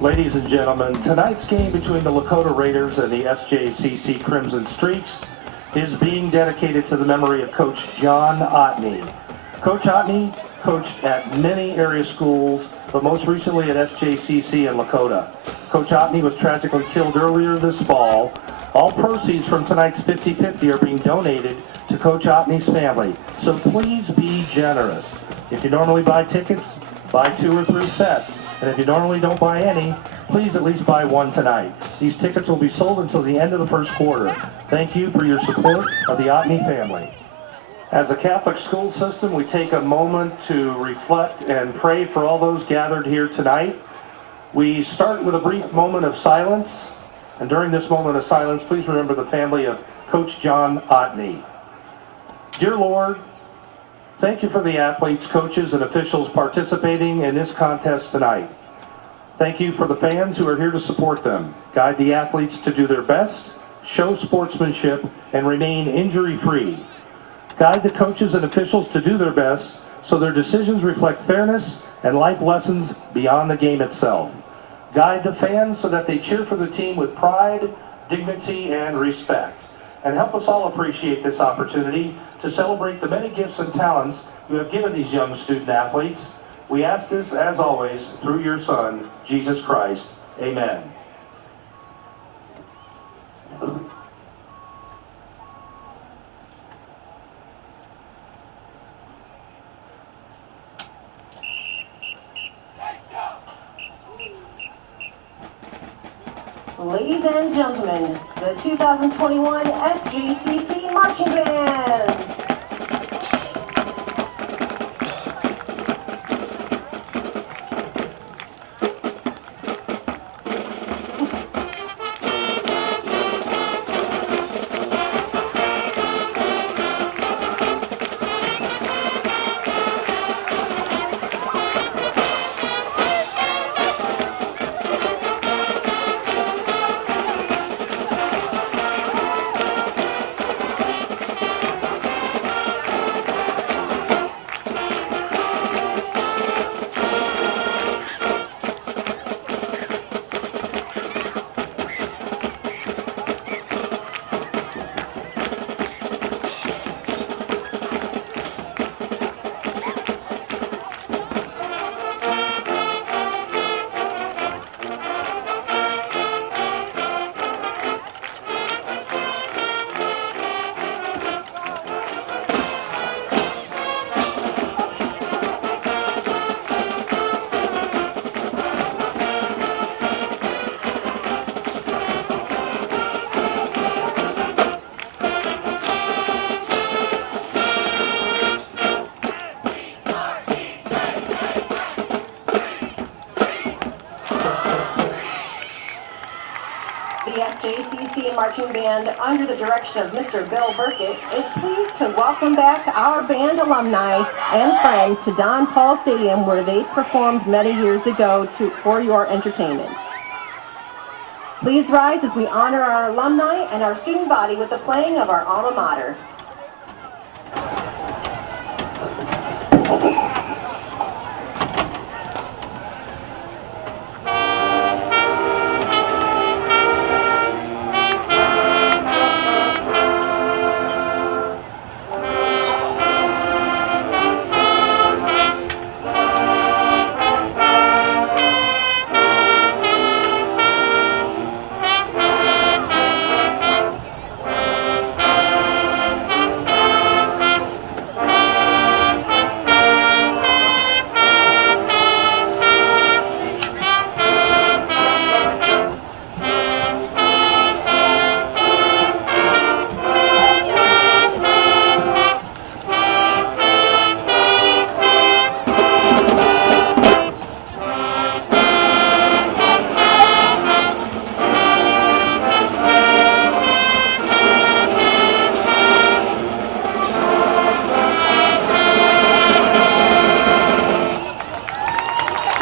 Ladies and gentlemen, tonight's game between the Lakota Raiders and the SJCC Crimson Streaks is being dedicated to the memory of Coach John Otney. Coach Otney coached at many area schools, but most recently at SJCC in Lakota. Coach Otney was tragically killed earlier this fall. All proceeds from tonight's 50-50 are being donated to Coach Otney's family, so please be generous. If you normally buy tickets, buy 2 or 3 sets. And if you normally don't buy any, please at least buy one tonight. These tickets will be sold until the end of the first quarter. Thank you for your support of the Otney family. As a Catholic school system, we take a moment to reflect and pray for all those gathered here tonight. We start with a brief moment of silence. And during this moment of silence, please remember the family of Coach John Otney. Dear Lord, thank you for the athletes, coaches, and officials participating in this contest tonight. Thank you for the fans who are here to support them. Guide the athletes to do their best, show sportsmanship, and remain injury-free. Guide the coaches and officials to do their best so their decisions reflect fairness and life lessons beyond the game itself. Guide the fans so that they cheer for the team with pride, dignity, and respect. And help us all appreciate this opportunity to celebrate the many gifts and talents you have given these young student athletes. We ask this, as always, through your Son, Jesus Christ. Amen. Ladies and gentlemen, the 2021 SJCC Marching Band. The SJCC Marching Band, under the direction of Mr. Bill Burkett, is pleased to welcome back our band alumni and friends to Don Paul Stadium, where they performed many years ago for your entertainment. Please rise as we honor our alumni and our student body with the playing of our alma mater.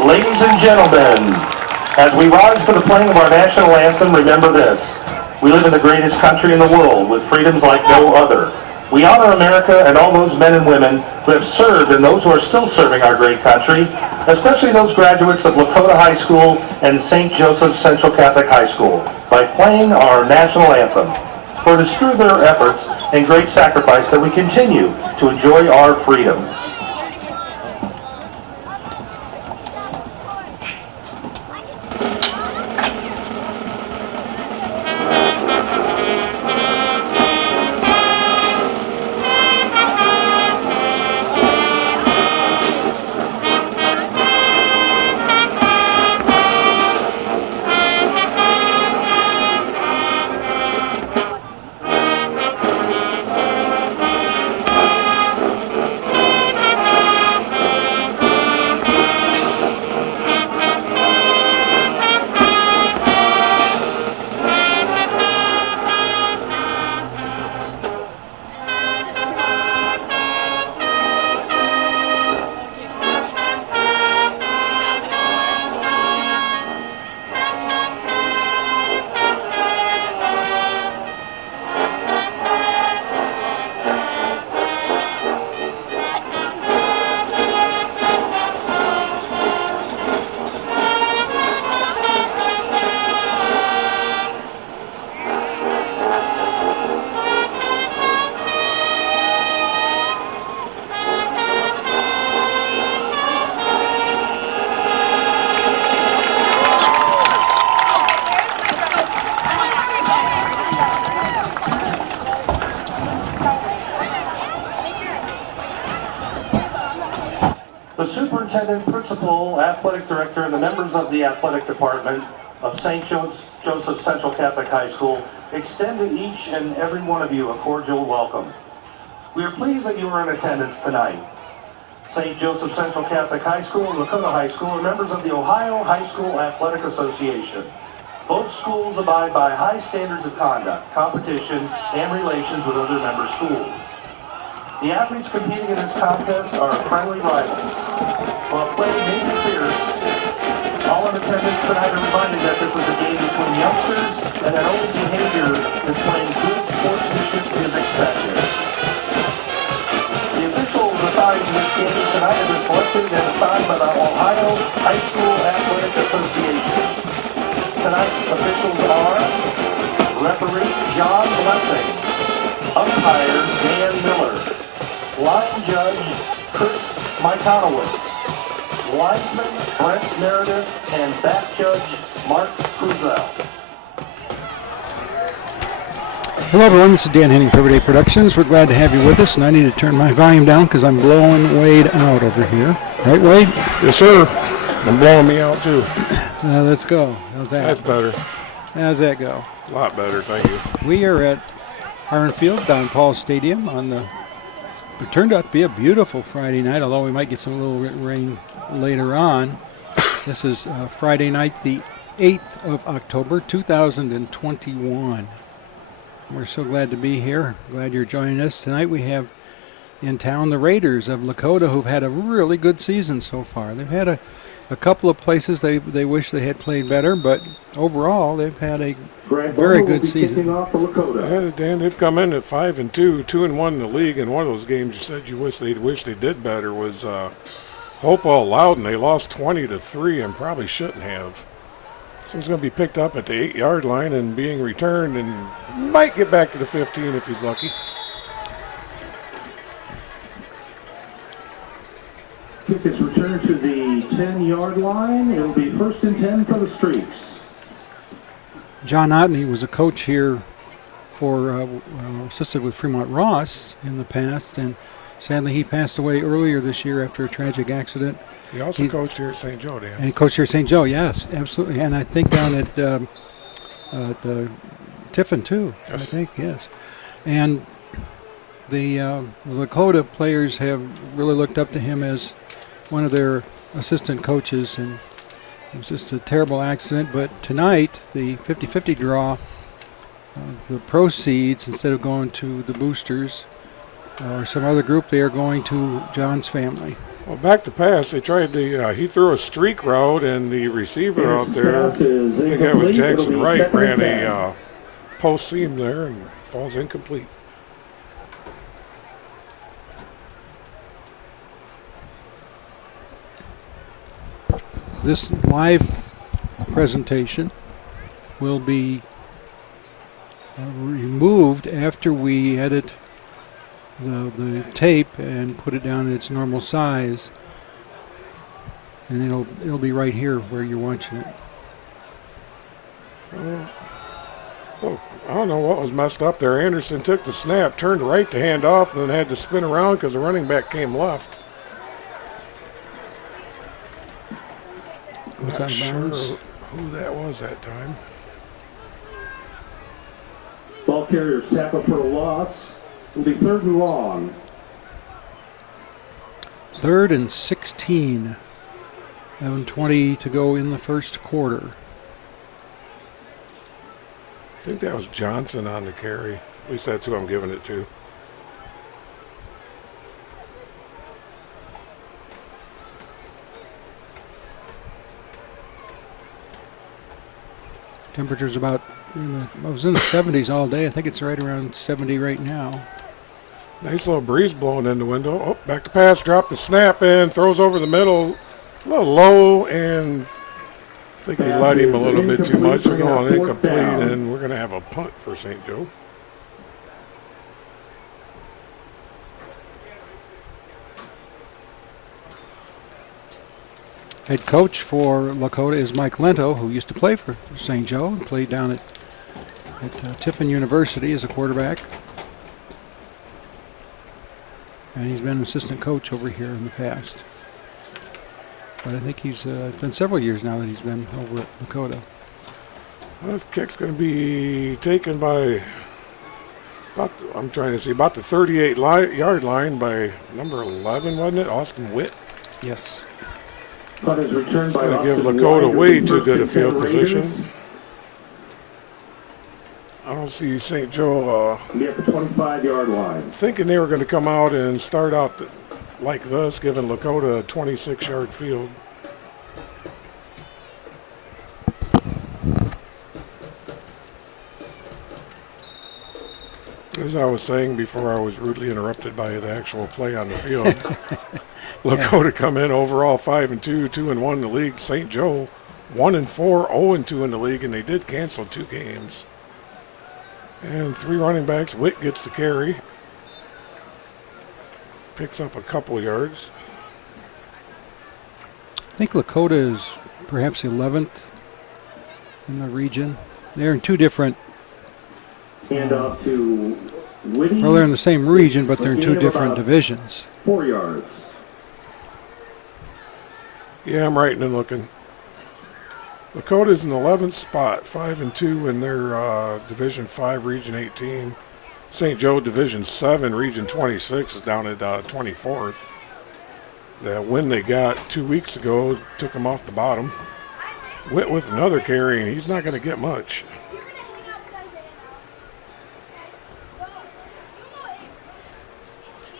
Ladies and gentlemen, as we rise for the playing of our national anthem, remember this. We live in the greatest country in the world with freedoms like no other. We honor America and all those men and women who have served and those who are still serving our great country, especially those graduates of Lakota High School and St. Joseph Central Catholic High School by playing our national anthem. For it is through their efforts and great sacrifice that we continue to enjoy our freedoms. The superintendent, principal, athletic director, and the members of the athletic department of St. Joseph Central Catholic High School extend to each and every one of you a cordial welcome. We are pleased that you are in attendance tonight. St. Joseph Central Catholic High School and Lakota High School are members of the Ohio High School Athletic Association. Both schools abide by high standards of conduct, competition, and relations with other member schools. The athletes competing in this contest are friendly rivals. While play may be fierce, all in attendance tonight are reminded that this is a game between youngsters and that only behavior is playing good sportsmanship is expected. The officials assigned to this game tonight have been selected and assigned by the Ohio High School Athletic Association. Tonight's officials are referee John Blessing, umpire Dan Miller, line judge Chris Mykonowitz, linesman Brent Meredith, and back judge Mark Cruzel. Hello everyone, this is Dan Henning for Everyday Productions. We're glad to have you with us, and I need to turn my volume down because I'm blowing Wade out over here. Right, Wade? Yes, sir. I'm blowing me out too. Let's go. How's that? That's better. How's that go? A lot better, thank you. We are at Harmon Field, Don Paul Stadium on the... It turned out to be a beautiful Friday night, although we might get some little rain later on. This is Friday night, the 8th of October, 2021. We're so glad to be here. Glad you're joining us. Tonight we have in town the Raiders of Lakota, who've had a really good season so far. They've had a couple of places they wish they had played better, but overall they've had a very good season. Yeah, Dan, they've come in at 5-2, 2-1 in the league. And one of those games you said you wish they did better was Hopewell Loudon. They lost 20-3 and probably shouldn't have. So he's going to be picked up at the 8-yard line and being returned, and might get back to the 15 if he's lucky. Kick is returned to the 10-yard line. It'll be 1st and 10 for the Streaks. John Otney was a coach here for assisted with Fremont Ross in the past, and sadly he passed away earlier this year after a tragic accident. He also coached here at St. Joe, Dan. And he coached here at St. Joe, yes, absolutely. And I think down at Tiffin, too, yes. I think, yes. And the Lakota players have really looked up to him as one of their assistant coaches, and it was just a terrible accident. But tonight, the 50-50 draw, the proceeds, instead of going to the boosters or some other group, they are going to John's family. Well, back to pass, they tried to, he threw a streak route, and the receiver out there, I think that was Jackson Wright, ran a post seam there and falls incomplete. This live presentation will be removed after we edit the tape and put it down in its normal size, and it'll be right here where you're watching it. Oh, I don't know what was messed up there. Anderson took the snap, turned right to hand off, and then had to spin around because the running back came left. Was Not that sure bounds? who that was that time. Ball carrier tackled for a loss. Will be 3rd and long. 3rd and 16. 11:20 to go in the first quarter. I think that was Johnson on the carry. At least that's who I'm giving it to. Temperature's about, I was in the 70s all day. I think it's right around 70 right now. Nice little breeze blowing in the window. Oh, back to pass, drop the snap in, throws over the middle, a little low, and I think he lied him a little bit too much. We're going incomplete, and we're going to have a punt for St. Joe. Head coach for Lakota is Mike Lento, who used to play for St. Joe and played down at Tiffin University as a quarterback. And he's been an assistant coach over here in the past. But I think he's it's been several years now that he's been over at Lakota. Well, this kick's going to be taken by about the 38-yard line by number 11, wasn't it? Austin Witt. Yes. Punt is returned by Going to give Austin Lakota White, way the too first good a and field 10 position. Raiders. I don't see St. Joe Be at the 25-yard line. thinking they were going to come out and start out like this, giving Lakota a 26-yard field. As I was saying before I was rudely interrupted by the actual play on the field, Lakota come in overall 5-2, 2-1 in the league. St. Joe 1-4, 0-2 in the league, and they did cancel 2 games. And 3 running backs. Witt gets the carry. Picks up a couple yards. I think Lakota is perhaps 11th in the region. They're in 2 different, Hand off to Whitty. well, they're in the same region, but they're in 2 Gain of different about divisions. 4 yards. Yeah, I'm writing and looking. Lakota's in the 11th spot, 5-2 in their Division 5, Region 18. St. Joe, Division 7, Region 26 is down at 24th. The win they got 2 weeks ago took them off the bottom. Witt with another carry, and he's not going to get much.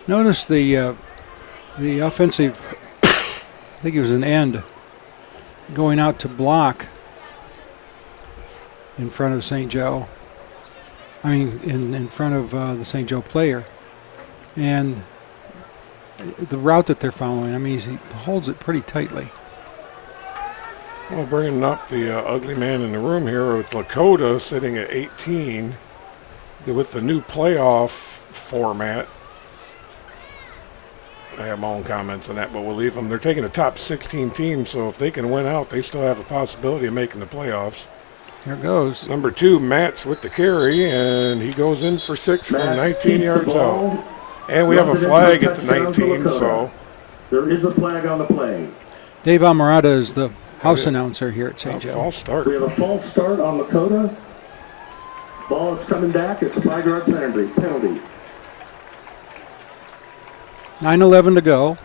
Notice the offensive, I think it was an end, going out to block in front of St. Joe. I mean, in front of the St. Joe player. And the route that they're following, I mean, he holds it pretty tightly. Well, bringing up the ugly man in the room here with Lakota sitting at 18 with the new playoff format. I have my own comments on that, but we'll leave them. They're taking the top 16 teams, so if they can win out, they still have a possibility of making the playoffs. Here it goes. Number 2, Matt's with the carry, and he goes in for 6 from Matt 19 keeps the yards ball. out. And we have a Runs it flag into at the touchdown to 19, Lakota. so There is a flag on the play. Dave Almirada is the house announcer here at St. a Joe. false start. We have a false start on Lakota. Ball is coming back. It's a 5-yard penalty. 9:11 to go.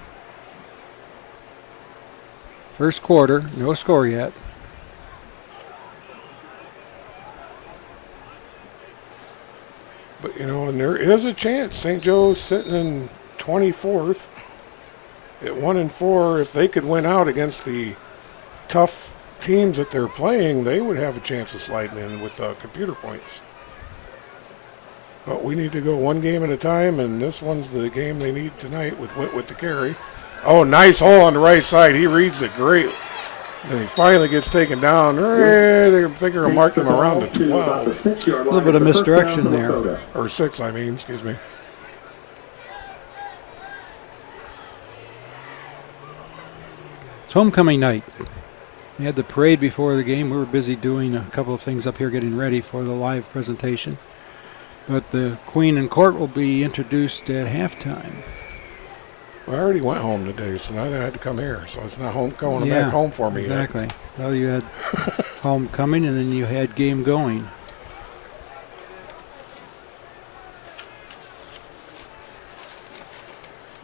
First quarter, no score yet. But, you know, and there is a chance. St. Joe's sitting in 24th at 1-4. If they could win out against the tough teams that they're playing, they would have a chance of sliding in with computer points. But we need to go one game at a time, and this one's the game they need tonight with Witt with the carry. Oh, nice hole on the right side. He reads it great. And he finally gets taken down. They think they're going to mark him around the 12. A little bit of misdirection there. Or 6, I mean, excuse me. It's homecoming night. We had the parade before the game. We were busy doing a couple of things up here getting ready for the live presentation. But the Queen and Court will be introduced at halftime. Well, I already went home today, so now I had to come here. So it's not going back home for me exactly. yet. Well, you had homecoming, and then you had game going.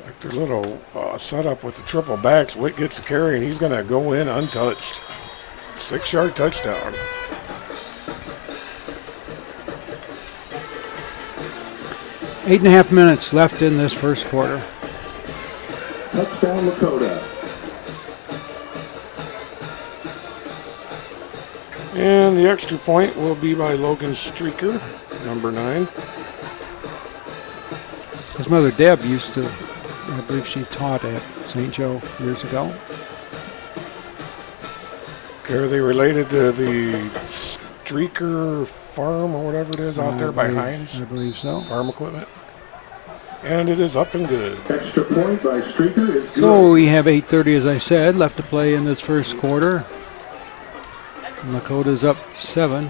Like their little setup with the triple backs. Witt gets the carry, and he's going to go in untouched. 6-yard touchdown. Eight and a half minutes left in this first quarter. Touchdown Lakota. And the extra point will be by Logan Streaker, number 9. His mother Deb used to, I believe she taught at St. Joe years ago. Okay, are they related to the Streaker Farm or whatever it is out there by Hines? I believe so. Farm equipment. And it is up and good. Extra point by Streaker is good. So we have 8:30, as I said, left to play in this first quarter. Lakota's up 7-0.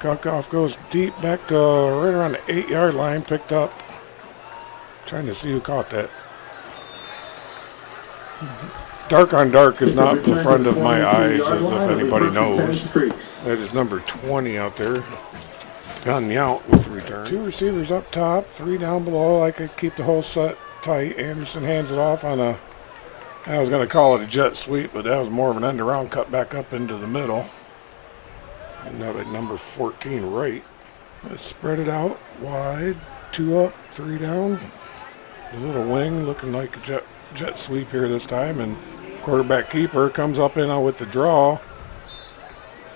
Kukoff goes deep back to right around the 8-yard line, picked up. Trying to see who caught that. Dark on dark is not the front of my eyes, as if anybody knows. That is number 20 out there. Gunning out with the return. 2 receivers up top, 3 down below. I could keep the whole set tight. Anderson hands it off on a, I was going to call it a jet sweep, but that was more of an end around, cut back up into the middle. And now at number 14 right. Let's spread it out wide. 2 up, 3 down. A little wing looking like a jet sweep here this time, and quarterback keeper comes up in with the draw.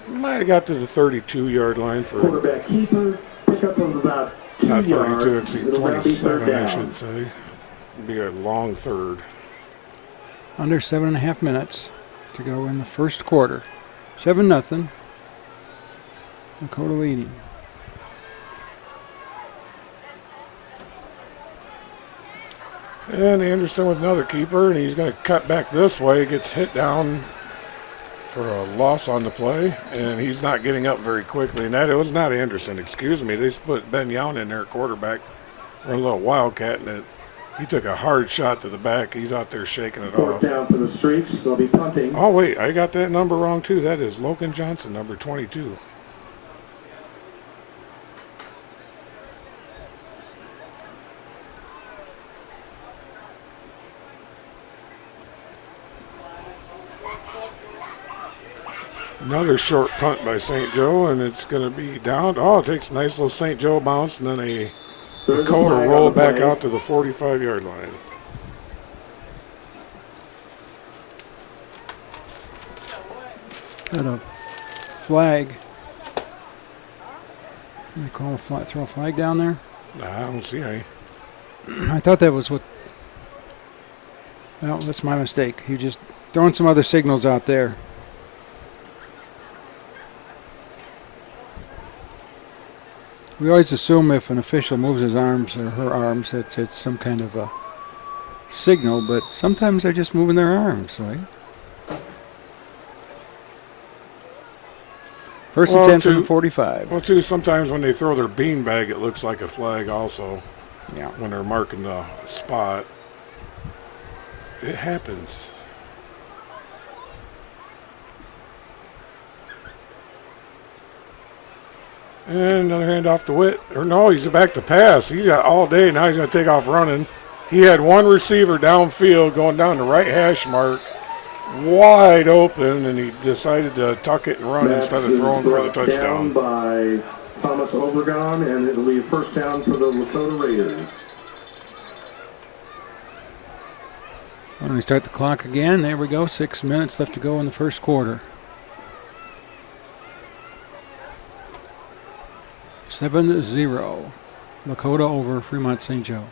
Might have got to the 32-yard line for quarterback keeper. Pick up of about 2 not 32, yards. it's 27, I should say. It'd be a long third. Under 7.5 minutes to go in the first quarter. 7-0. Lakota leading. And Anderson with another keeper, and he's going to cut back this way. Gets hit down for a loss on the play, and he's not getting up very quickly. And that it was not Anderson, excuse me. They put Ben Young in there, quarterback, run a little wildcat, and he took a hard shot to the back. He's out there shaking it off. Down for the Streaks. They'll be punting. Oh, wait, I got that number wrong, too. That is Logan Johnson, number 22. Another short punt by St. Joe, and it's going to be down. Oh, it takes a nice little St. Joe bounce, and then a Lakota roll back out to the 45-yard line. Got a flag. They call a flag, throw a flag down there? Nah, I don't see any. I thought that was what. Well, that's my mistake. He just throwing some other signals out there. We always assume if an official moves his arms or her arms, it's some kind of a signal, but sometimes they're just moving their arms, right? First and 10 from the 45. Well, too, sometimes when they throw their beanbag, it looks like a flag also. Yeah. When they're marking the spot. It happens. And another handoff to Witt. Or no, he's back to pass. He's got all day. Now he's going to take off running. He had one receiver downfield going down the right hash mark, wide open, and he decided to tuck it and run instead of throwing for the touchdown. Down by Thomas Obregon, and it'll be a first down for the Lakota Raiders. Why don't we start the clock again? There we go. 6 minutes left to go in the first quarter. 7-0. Lakota over Fremont St. Joe.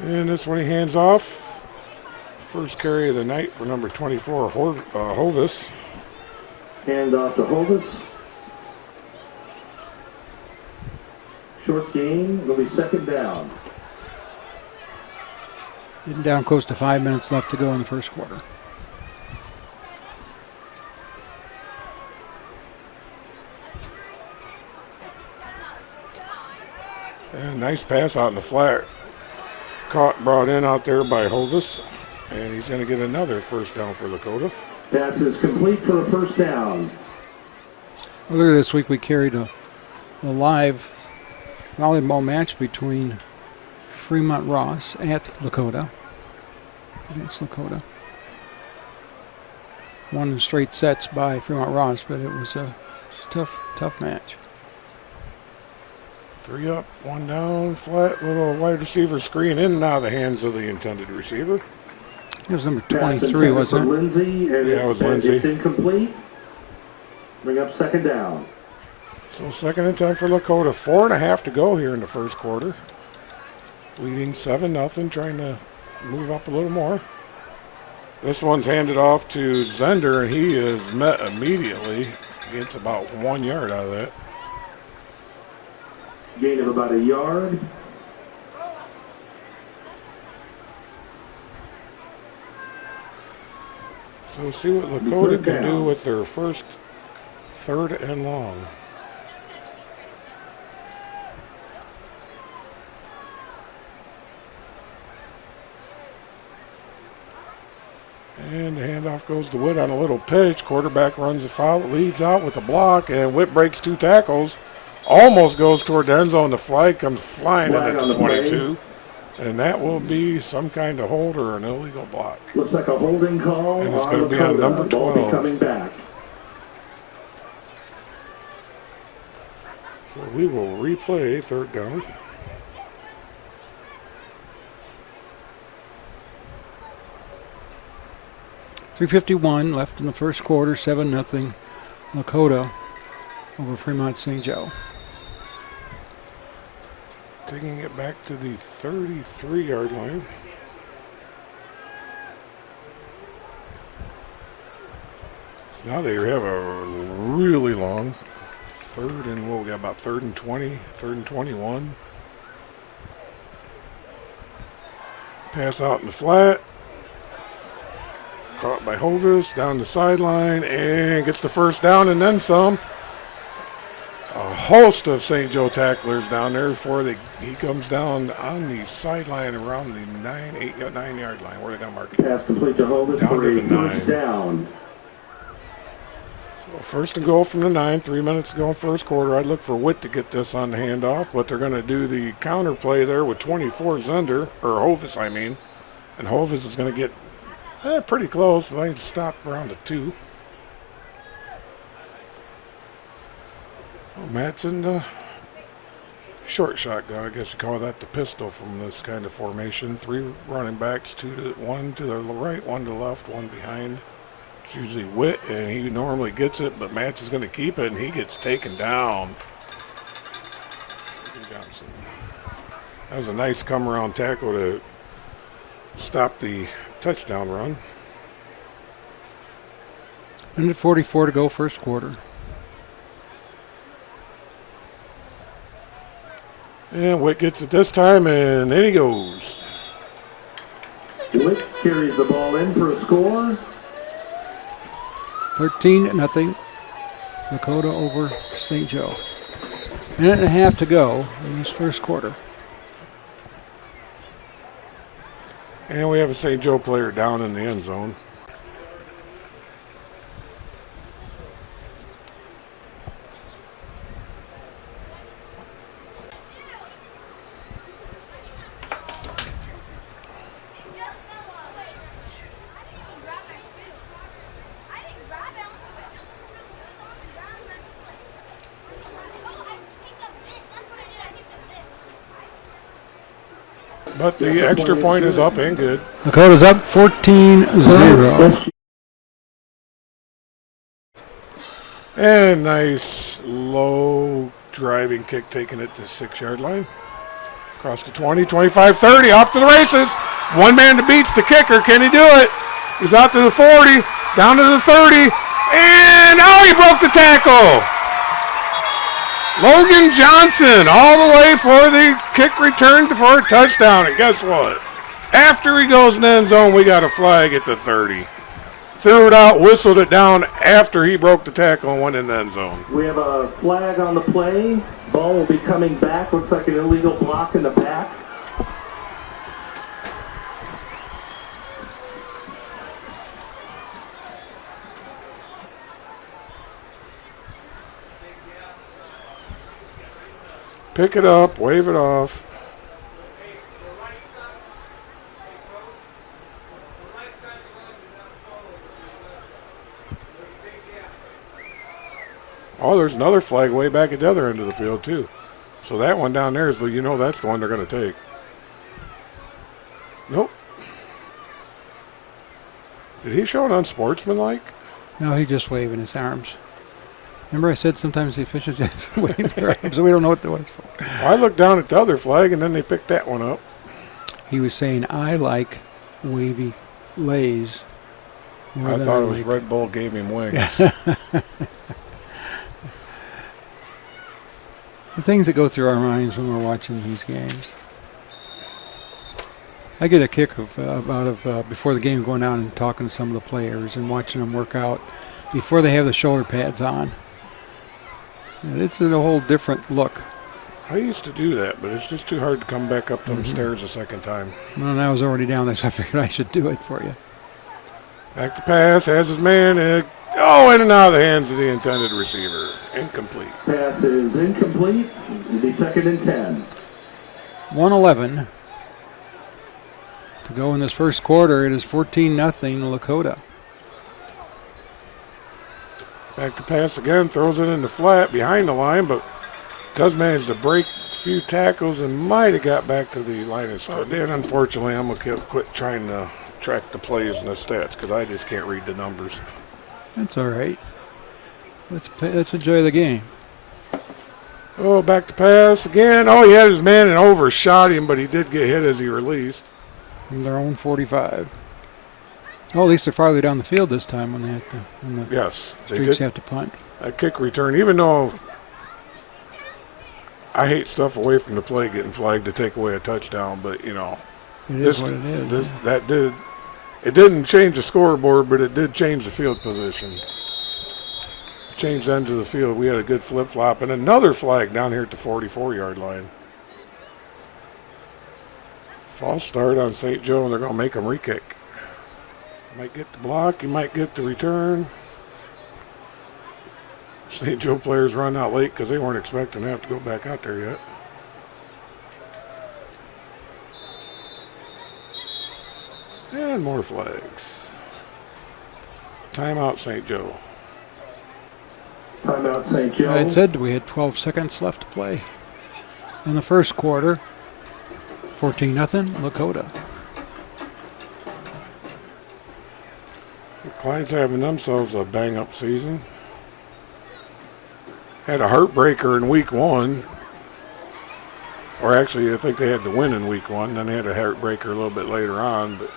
And this one he hands off. First carry of the night for number 24, Hovis. Hand off to Hovis. Short gain. It'll be second down. Getting down close to 5 minutes left to go in the first quarter. And nice pass out in the flat. Caught, brought in out there by Hovis. And he's going to get another first down for Lakota. Pass is complete for a first down. Earlier this week we carried a live volleyball match between Fremont Ross at Lakota. Against Lakota. Won in straight sets by Fremont Ross, but it was a tough match. 3 up, 1 down, flat, little wide receiver screen in and out of the hands of the intended receiver. It was number Pass 23, intended wasn't for it? Lindsay, and Yeah, it was it's Lindsay. incomplete. Bring up second down. So second and 10 for Lakota. 4.5 to go here in the first quarter. Leading 7-0, trying to move up a little more. This one's handed off to Zender, and he is met immediately. Gets about 1 yard out of that. Gain of about a yard. So we'll see what Lakota can do with their first third and long. And the handoff goes to Witt on a little pitch. Quarterback runs a foul, leads out with a block, and Witt breaks 2 tackles. Almost goes toward the end zone. The flag comes flying in at the 22. And that will be some kind of hold or an illegal block. Looks like a holding call. And it's going to be on number Ball 12. coming back. So we will replay third down. .351 left in the first quarter, 7-0 Lakota over Fremont St. Joe. Taking it back to the 33-yard line. So now they have a really long third and we got about 3rd and 20, 3rd and 21. Pass out in the flat. Caught by Hovis down the sideline and gets the first down and then some. A host of St. Joe tacklers down there before he comes down on the sideline around the 9-yard line where they got marked. Pass complete to Hovis Down for to a the first 9. down. So first and goal from the 9, 3 minutes to go in first quarter. I'd look for Witt to get this on the handoff, but they're going to do the counter play there with 24 Zender, or Hovis, I mean. And Hovis is going to get pretty close. Might stop around the 2. Well, Madsen, short shotgun, I guess you call that the pistol from this kind of formation. 3 running backs, 1 to the right, 1 to the left, 1 behind. It's usually Witt, and he normally gets it, but Madsen's going to keep it, and he gets taken down. Johnson. That was a nice come-around tackle to stop the touchdown run. 144 to go first quarter. And Witt gets it this time, and in he goes. Witt carries the ball in for a score. 13-0 Lakota over St. Joe. Minute and a half to go in this first quarter. And we have a St. Joe player down in the end zone. But the extra point is up and good. Lakota's up 14-0. And nice low driving kick taking it to 6-yard line. Across the 20, 25, 30, off to the races. One man that beats the kicker. Can he do it? He's out to the 40, down to the 30, and he broke the tackle. Logan Johnson all the way for the kick return for a touchdown. And guess what? After he goes in the end zone, we got a flag at the 30. Threw it out, whistled it down after he broke the tackle and went in the end zone. We have a flag on the play. Ball will be coming back. Looks like an illegal block in the back. Pick it up, wave it off. Oh, there's another flag way back at the other end of the field, too. So that one down there is the, that's the one they're going to take. Nope. Did he show it unsportsmanlike? No, he's just waving his arms. Remember I said sometimes the officials just wave their arms, so we don't know what that was for. Well, I looked down at the other flag, and then they picked that one up. He was saying, I like wavy lays. I thought it was Red Bull gave him wings. The things that go through our minds when we're watching these games. I get a kick of before the game going out and talking to some of the players and watching them work out before they have the shoulder pads on. It's a whole different look. I used to do that, but it's just too hard to come back up them stairs a second time. Well, and I was already down there, so I figured I should do it for you. Back to pass, has his man, in and out of the hands of the intended receiver. Incomplete. Pass is incomplete. It'll be 2nd and 10. 1:11 to go in this first quarter. It is 14-0 Lakota. Back to pass again, throws it in the flat behind the line, but does manage to break a few tackles and might have got back to the line of scrimmage. And unfortunately, I'm going to quit trying to track the plays and the stats because I just can't read the numbers. That's all right. Let's enjoy the game. Oh, back to pass again. Oh, he had his man and overshot him, but he did get hit as he released. From their own 45. Oh, at least they're farther down the field this time when they have to. When the Yes, they Streaks did. have to punt. A kick return, even though I hate stuff away from the play getting flagged to take away a touchdown, but It is what it is. It didn't change the scoreboard, but it did change the field position. Changed ends of the field. We had a good flip-flop and another flag down here at the 44-yard line. False start on St. Joe, and they're going to make them re-kick. You might get the block, you might get the return. St. Joe players run out late because they weren't expecting to have to go back out there yet. And more flags. Timeout, St. Joe. Timeout, St. Joe. I had said we had 12 seconds left to play in the first quarter. 14-0 Lakota. Clyde's having themselves a bang-up season. Had a heartbreaker in week 1. Or actually, I think they had to win in week 1. Then they had a heartbreaker a little bit later on. But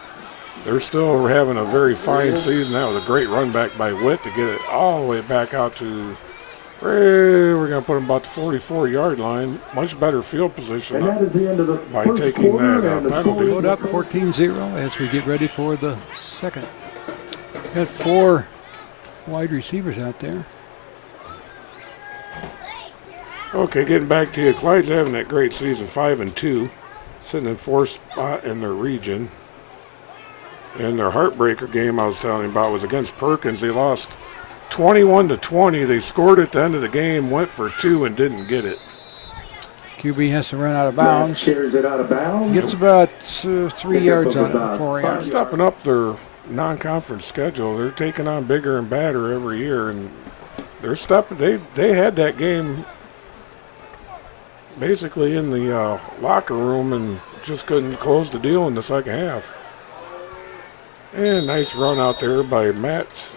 they're still having a very fine season. That was a great run back by Witt to get it all the way back out to, we're going to put them about the 44-yard line. Much better field position And that is the end of the by first taking quarter, that and the penalty. score Put up 14-0 as we get ready for the second. Got 4 wide receivers out there. Okay, getting back to you. Clyde's having that great season, 5-2, sitting in 4th spot in their region. And their heartbreaker game I was telling you about was against Perkins. They lost 21-20. They scored at the end of the game, went for 2 and didn't get it. QB has to run out of bounds. Carries it out of bounds. Gets about 3 yards on it, 4 yards. Stepping up their non-conference schedule. They're taking on bigger and badder every year, and they're stepping. They had that game basically in the locker room and just couldn't close the deal in the second half. And nice run out there by Matz.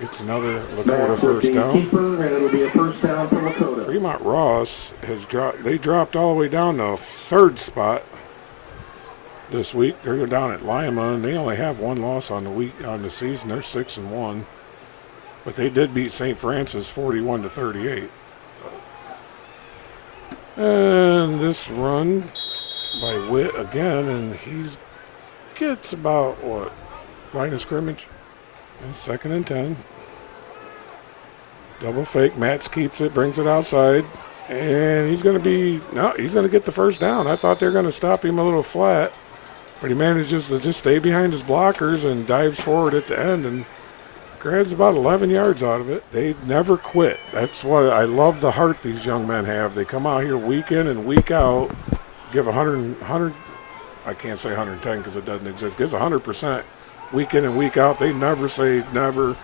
Gets another Lakota first down. Keeper, and it'll be a first down for Lakota. Fremont Ross has dropped. They dropped all the way down to 3rd spot this week. They're down at Lima, and they only have 1 loss on the season. They're 6-1, but they did beat St. Francis 41-38. And this run by Witt again, and he gets about what, line of scrimmage, and 2nd and 10. Double fake. Matz keeps it, brings it outside, and he's going to get the first down. I thought they were going to stop him a little flat, but he manages to just stay behind his blockers and dives forward at the end and grabs about 11 yards out of it. They never quit. That's what I love, the heart these young men have. They come out here week in and week out, give 100 I can't say 110 because it doesn't exist, gives 100% week in and week out. They never say never,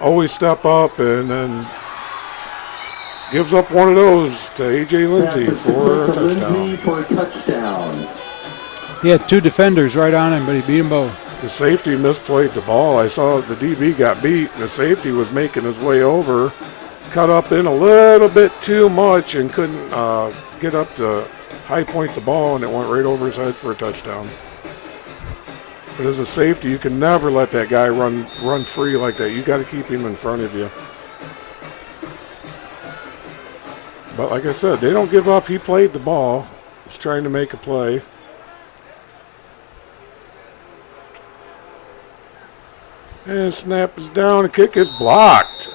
always step up, and then gives up one of those to A.J. Lindsay for a touchdown. He had 2 defenders right on him, but he beat them both. The safety misplayed the ball. I saw the DB got beat, and the safety was making his way over, cut up in a little bit too much, and couldn't get up to high point the ball, and it went right over his head for a touchdown. But as a safety, you can never let that guy run free like that. You got to keep him in front of you. But like I said, they don't give up. He played the ball. He's trying to make a play. And snap is down. The kick is blocked.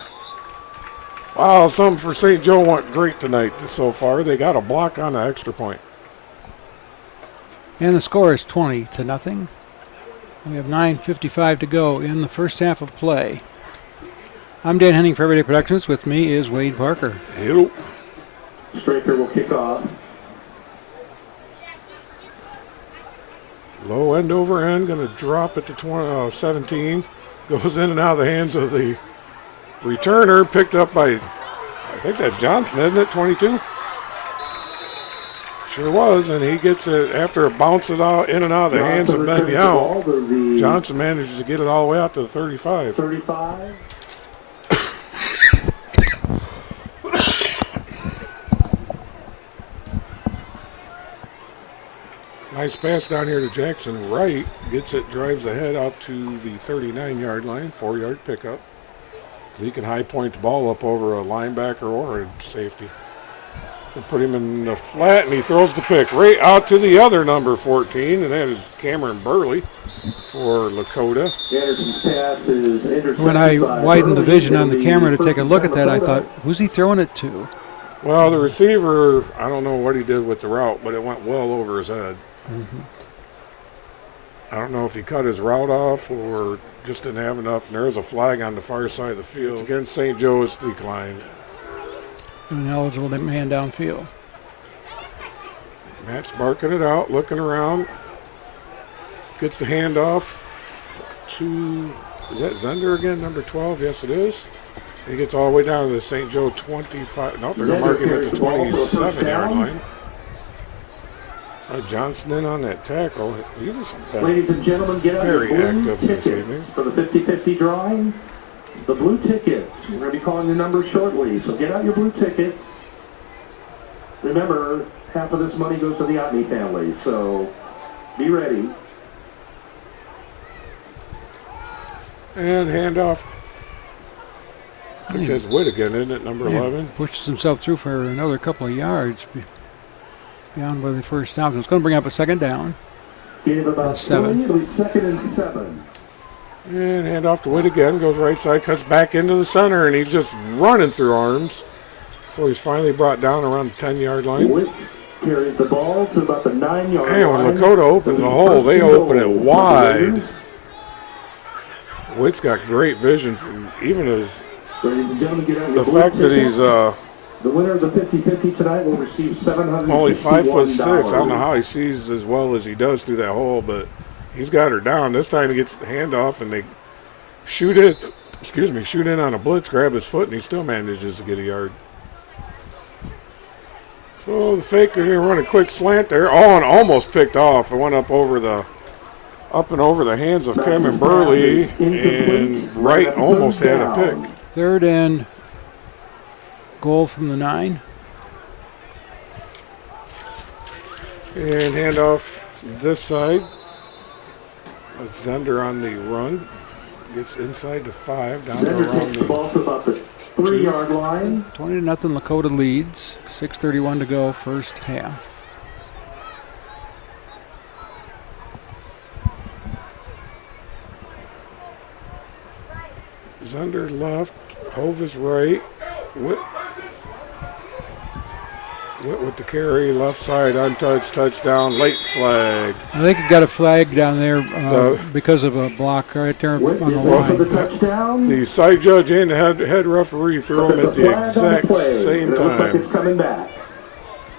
Wow, something for St. Joe went great tonight so far. They got a block on the extra point. And the score is 20-0. We have 9:55 to go in the first half of play. I'm Dan Henning for Everyday Productions. With me is Wade Parker. Hello. Straker will kick off. Low end over end, going to drop it to 17. Goes in and out of the hands of the returner, picked up by, I think that's Johnson, isn't it, 22? Sure was, and he gets it after it bounces out in and out of the hands of Ben Young. Johnson manages to get it all the way out to the 35. 35. Nice pass down here to Jackson Wright. Gets it, drives ahead out to the 39-yard line, 4-yard pickup. He can high point the ball up over a linebacker or a safety. Can put him in the flat, and he throws the pick right out to the other number 14, and that is Cameron Burley for Lakota. Anderson's pass is intercepted. When I widened the vision on the camera to take a look at that, I thought, who's he throwing it to? Well, the receiver, I don't know what he did with the route, but it went well over his head. Mm-hmm. I don't know if he cut his route off or just didn't have enough. And there is a flag on the far side of the field. It's against St. Joe. It's declined. An eligible man downfield. Matt's barking it out, looking around. Gets the handoff to, is that Zender again, number 12? Yes, it is. He gets all the way down to the St. Joe 25. Nope, they're marking at the 27-yard line. Johnson in on that tackle. He was Ladies and gentlemen, get out very your blue active this evening. tickets for the 50-50 drawing. The blue tickets. We're going to be calling your numbers shortly, so get out your blue tickets. Remember, half of this money goes to the Otney family, so be ready. And handoff. I think that's Witt again, isn't it? Number 11. Pushes himself through for another couple of yards beyond where the first down. So it's going to bring up a second down. Give about 7. It'll be 2nd and 7. And handoff to Witt again. Goes right side, cuts back into the center, and he's just running through arms. So he's finally brought down around the 10-yard line. Witt carries the ball to about the 9-yard line. And when Lakota opens a hole, they open it wide. Witt's got great vision from even as the fact that he's the winner of the 50-50 tonight will receive $761. only 5'6". I don't know how he sees as well as he does through that hole, but he's got her down. This time he gets the handoff and they shoot in on a blitz, grab his foot, and he still manages to get a yard. So the fake, they're going to run a quick slant there. Oh, and almost picked off. It went up and over the hands of Cameron Burley, and Wright almost had a pick. 3rd and goal from the 9. And handoff this side. That's Zender on the run. Gets inside to 5, down to Zender around takes the ball to about the 3-yard line. 20-0 Lakota leads. 6:31 to go, first half. Zender left, Hove is right. Witt with the carry, left side untouched, touchdown, late flag. I think it got a flag down there because of a block right there on the Witt is in for the line. touchdown. The side judge and the head referee threw But him at there's a the flag on exact play, same and it looks like time. it's coming back.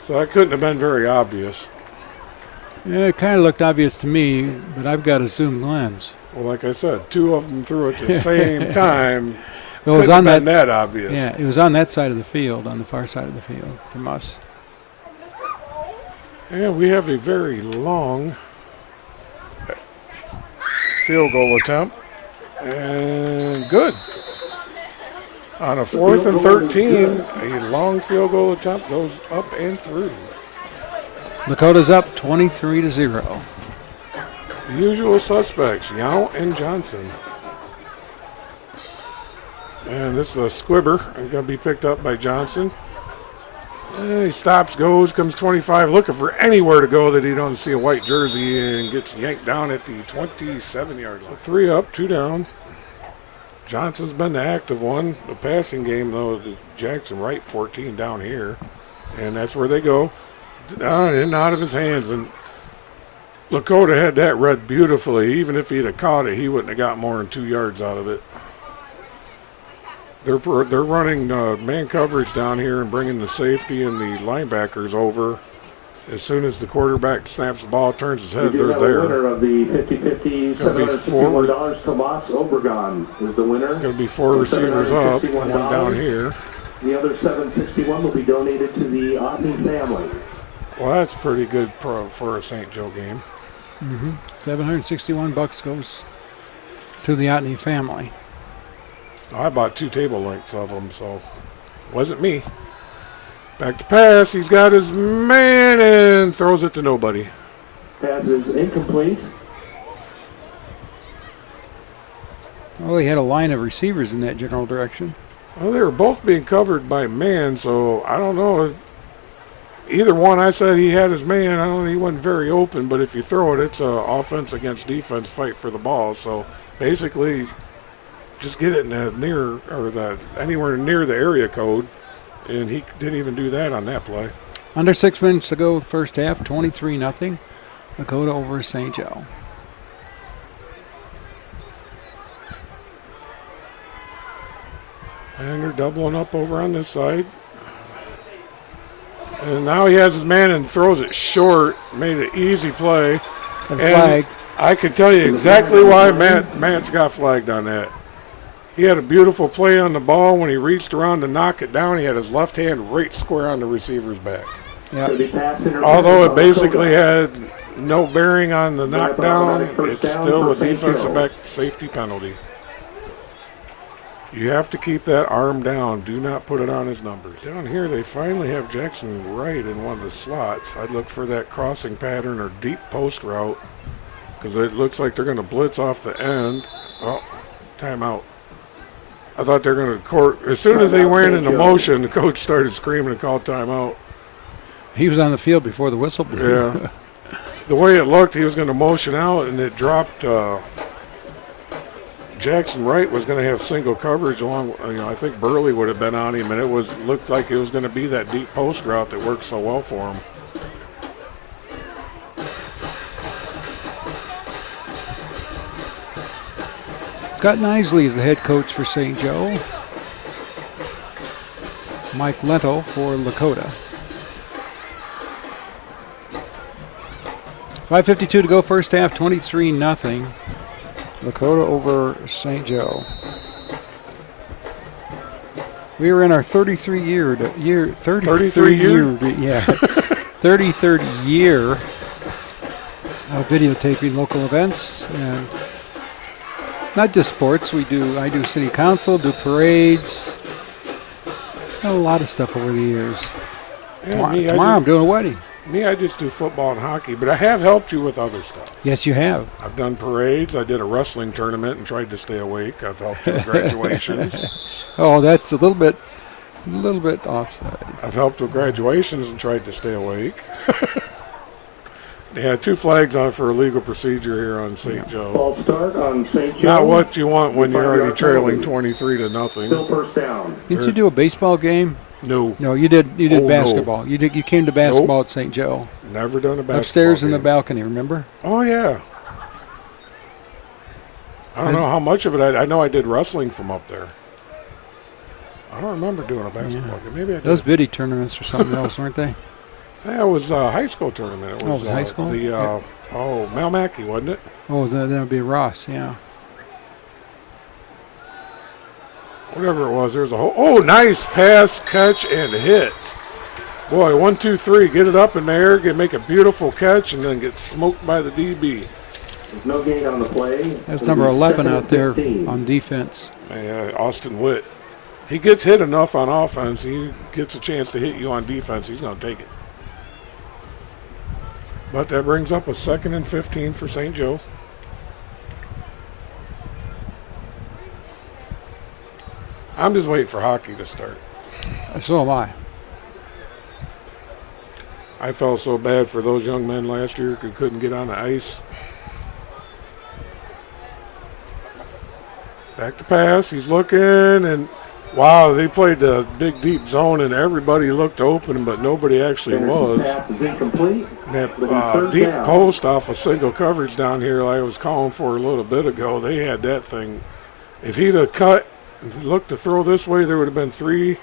So that couldn't have been very obvious. Yeah, it kind of looked obvious to me, but I've got a zoomed lens. Well, like I said, 2 of them threw at the same time. It was Couldn't on have been that. that obvious. Yeah, it was on that side of the field, on the far side of the field from us. And we have a very long field goal attempt. And good. On a 4th and 13, a long field goal attempt goes up and through. Lakota's up 23-0. The usual suspects, Yao and Johnson. And this is a squibber. It's going to be picked up by Johnson. He stops, goes, comes 25, looking for anywhere to go that he don't see a white jersey, and gets yanked down at the 27-yard line. 3 up, 2 down. Johnson's been the active one. The passing game, though, Jackson Wright 14 down here. And that's where they go. Down and out of his hands. And Lakota had that read beautifully. Even if he'd have caught it, he wouldn't have got more than 2 yards out of it. They're running man coverage down here and bringing the safety and the linebackers over. As soon as the quarterback snaps the ball, turns his head, We do they're have a there. winner of the 50-50, $761. Tomas Obregon is the winner. Going to be 4 receivers up, one $761. down here. The other $761 will be donated to the Otney family. Well, that's pretty good for a St. Joe game. $761 goes to the Otney family. I bought 2 table lengths of them, so wasn't me. Back to pass. He's got his man and throws it to nobody. Pass is incomplete. Well, he had a line of receivers in that general direction. Well, they were both being covered by man, so I don't know if either one. I said he had his man. I don't know, he wasn't very open, but if you throw it, it's a offense against defense fight for the ball. So basically, just get it in the anywhere near the area code, and he didn't even do that on that play. Under 6 minutes to go, first half, 23-0. Lakota over St. Joe. And they're doubling up over on this side. And now he has his man and throws it short. Made an easy play. And flag. I can tell you exactly why Matt's got flagged on that. He had a beautiful play on the ball. When he reached around to knock it down, he had his left hand right square on the receiver's back. Yep. Although it basically had no bearing on the knockdown, it's still a defensive back safety penalty. You have to keep that arm down. Do not put it on his numbers. Down here, they finally have Jackson Wright in one of the slots. I'd look for that crossing pattern or deep post route because it looks like they're going to blitz off the end. Oh, timeout. I thought they were going to court. As soon as they went into motion, the coach started screaming and called timeout. He was on the field before the whistle blew. Yeah. The way it looked, he was going to motion out, and it dropped. Jackson Wright was going to have single coverage along. I think Burley would have been on him, and it looked like it was going to be that deep post route that worked so well for him. Scott Nisley is the head coach for St. Joe. Mike Lento for Lakota. 5:52 to go, first half, 23-0. Lakota over St. Joe. We were in our 33rd year of videotaping local events, and not just sports. I do city council, do parades, a lot of stuff over the years. Yeah, Tomorrow I'm doing a wedding. Me, I just do football and hockey, but I have helped you with other stuff. Yes, you have. I've done parades. I did a wrestling tournament and tried to stay awake. I've helped you with graduations. Oh, that's a little bit offside. I've helped with graduations and tried to stay awake. Yeah, 2 flags on for illegal procedure here on St. Joe. False start on St. Joe. Not what you want when you're already 5-yard trailing penalty. 23-0. Still first down. Didn't you do a baseball game? No, No, you did. You did Oh, no. basketball. You came to basketball at St. Joe. never done a basketball Upstairs in the game. balcony, remember? Oh, yeah. I don't know how much of it. I know I did wrestling from up there. I don't remember doing a basketball game. Maybe I did. Those biddy tournaments or something else, weren't they? Yeah, it was a high school tournament. It was, it was high school? The Yeah. Mel Mackey, wasn't it? Oh, that would be Ross, yeah. Whatever it was, there was a whole. Oh, nice pass, catch, and hit. Boy, 1, 2, 3. Get it up in the air, make a beautiful catch, and then get smoked by the DB. There's no gain on the play. That's It'll number be 11 second and out there 15. on defense. Austin Witt. He gets hit enough on offense. He gets a chance to hit you on defense. He's going to take it. But that brings up a 2nd and 15 for St. Joe. I'm just waiting for hockey to start. So am I. I felt so bad for those young men last year who couldn't get on the ice. Back to pass. He's looking, and wow, they played the big deep zone, and everybody looked open, but nobody actually was. Pass is incomplete. That It'll be third deep down. post off a single coverage down here, like I was calling for a little bit ago, they had that thing. If he'd have cut, looked to throw this way, there would have been 2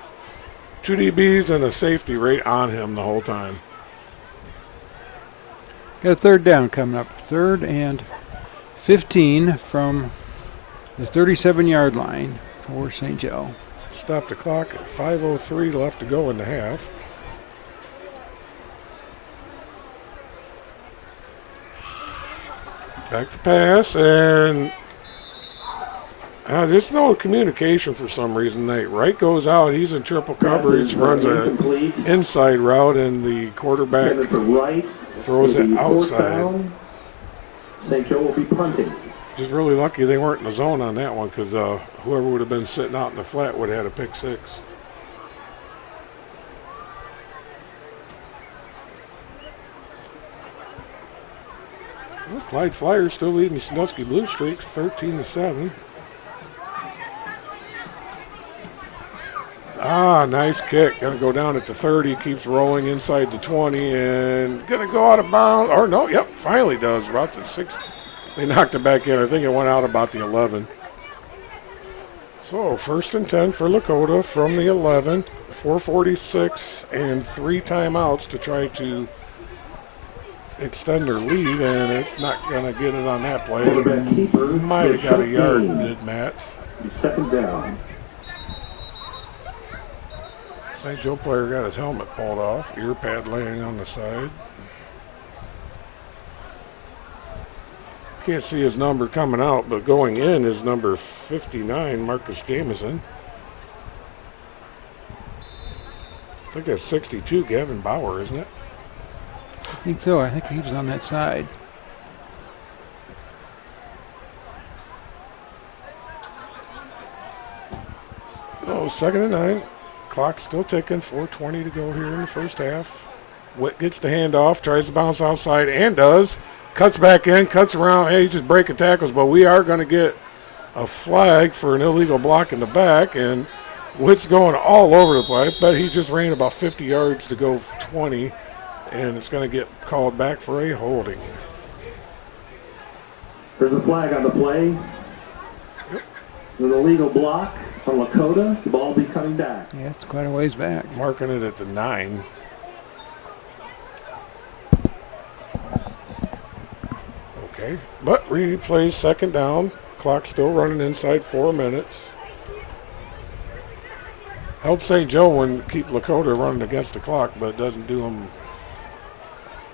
DBs and a safety right on him the whole time. Got a third down coming up. 3rd and 15 from the 37-yard line for St. Joe. Stop the clock at 5:03 left to go in the half. Back to pass, and there's no communication for some reason. Wright goes out. He's in triple coverage, runs an incomplete. inside route, and the quarterback Intended for right. throws It'll it be fourth outside. down. St. Joe will be punting. Just really lucky they weren't in the zone on that one, because whoever would have been sitting out in the flat would have had a pick 6. Well, Clyde Flyers still leading Sandusky Blue Streaks 13-7. Nice kick. Going to go down at the 30. Keeps rolling inside the 20 and going to go out of bounds. Or no, yep, finally does. About the 6. They knocked it back in. I think it went out about the 11. So 1st and 10 for Lakota from the 11. 4:46 and 3 timeouts to try to extend their lead, and it's not going to get it on that play. Quarterback keeper Might have got a yard, 15. did Matt. Second down. St. Joe player got his helmet pulled off, ear pad laying on the side. Can't see his number coming out, but going in is number 59, Marcus Jameson. I think that's 62, Gavin Bauer, isn't it? I think so. I think he was on that side. Oh, 2nd and 9. Clock's still ticking. 4:20 to go here in the first half. Witt gets the handoff, tries to bounce outside, and does. Cuts back in, cuts around. Hey, he's just breaking tackles, but we are going to get a flag for an illegal block in the back, and Witt's going all over the place. I bet he just ran about 50 yards to go 20, and it's going to get called back for a holding. There's a flag on the play. Yep. An illegal block from Lakota. The ball will be coming back. Yeah, it's quite a ways back. Marking it at the 9. Okay, but replay 2nd down. Clock still running inside 4 minutes. Help St. Joe when keep Lakota running against the clock, but it doesn't do them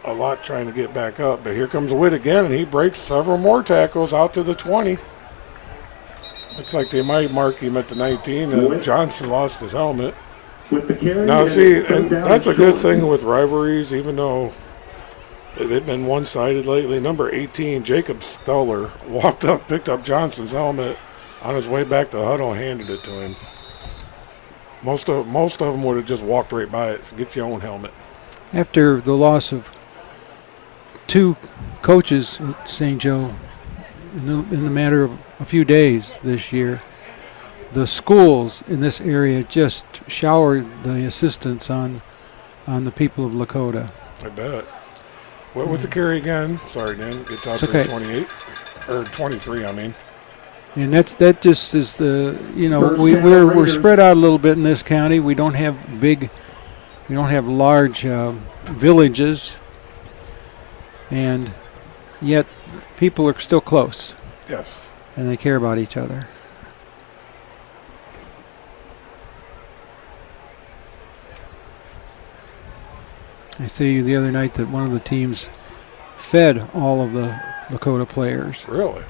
a lot trying to get back up. But here comes Witt again, and he breaks several more tackles out to the 20. Looks like they might mark him at the 19, and Johnson lost his helmet. with the carry. Now, and see, it's third and down that's a and good short. thing with rivalries, even though they've been one-sided lately. Number 18, Jacob Stoller, walked up, picked up Johnson's helmet on his way back to the huddle and handed it to him. Most of them would have just walked right by it. Get your own helmet. After the loss of 2 coaches at St. Joe in the matter of a few days this year, the schools in this area just showered the assistance on the people of Lakota. I bet. What with the carry again? Sorry, Dan. Gets out It's to okay. 28 or 23. I mean, And that just is the, First down, we're Raiders. spread out a little bit in this county. We don't have large villages, and yet people are still close yes. and they care about each other. I see the other night that one of the teams fed all of the Lakota players. Really.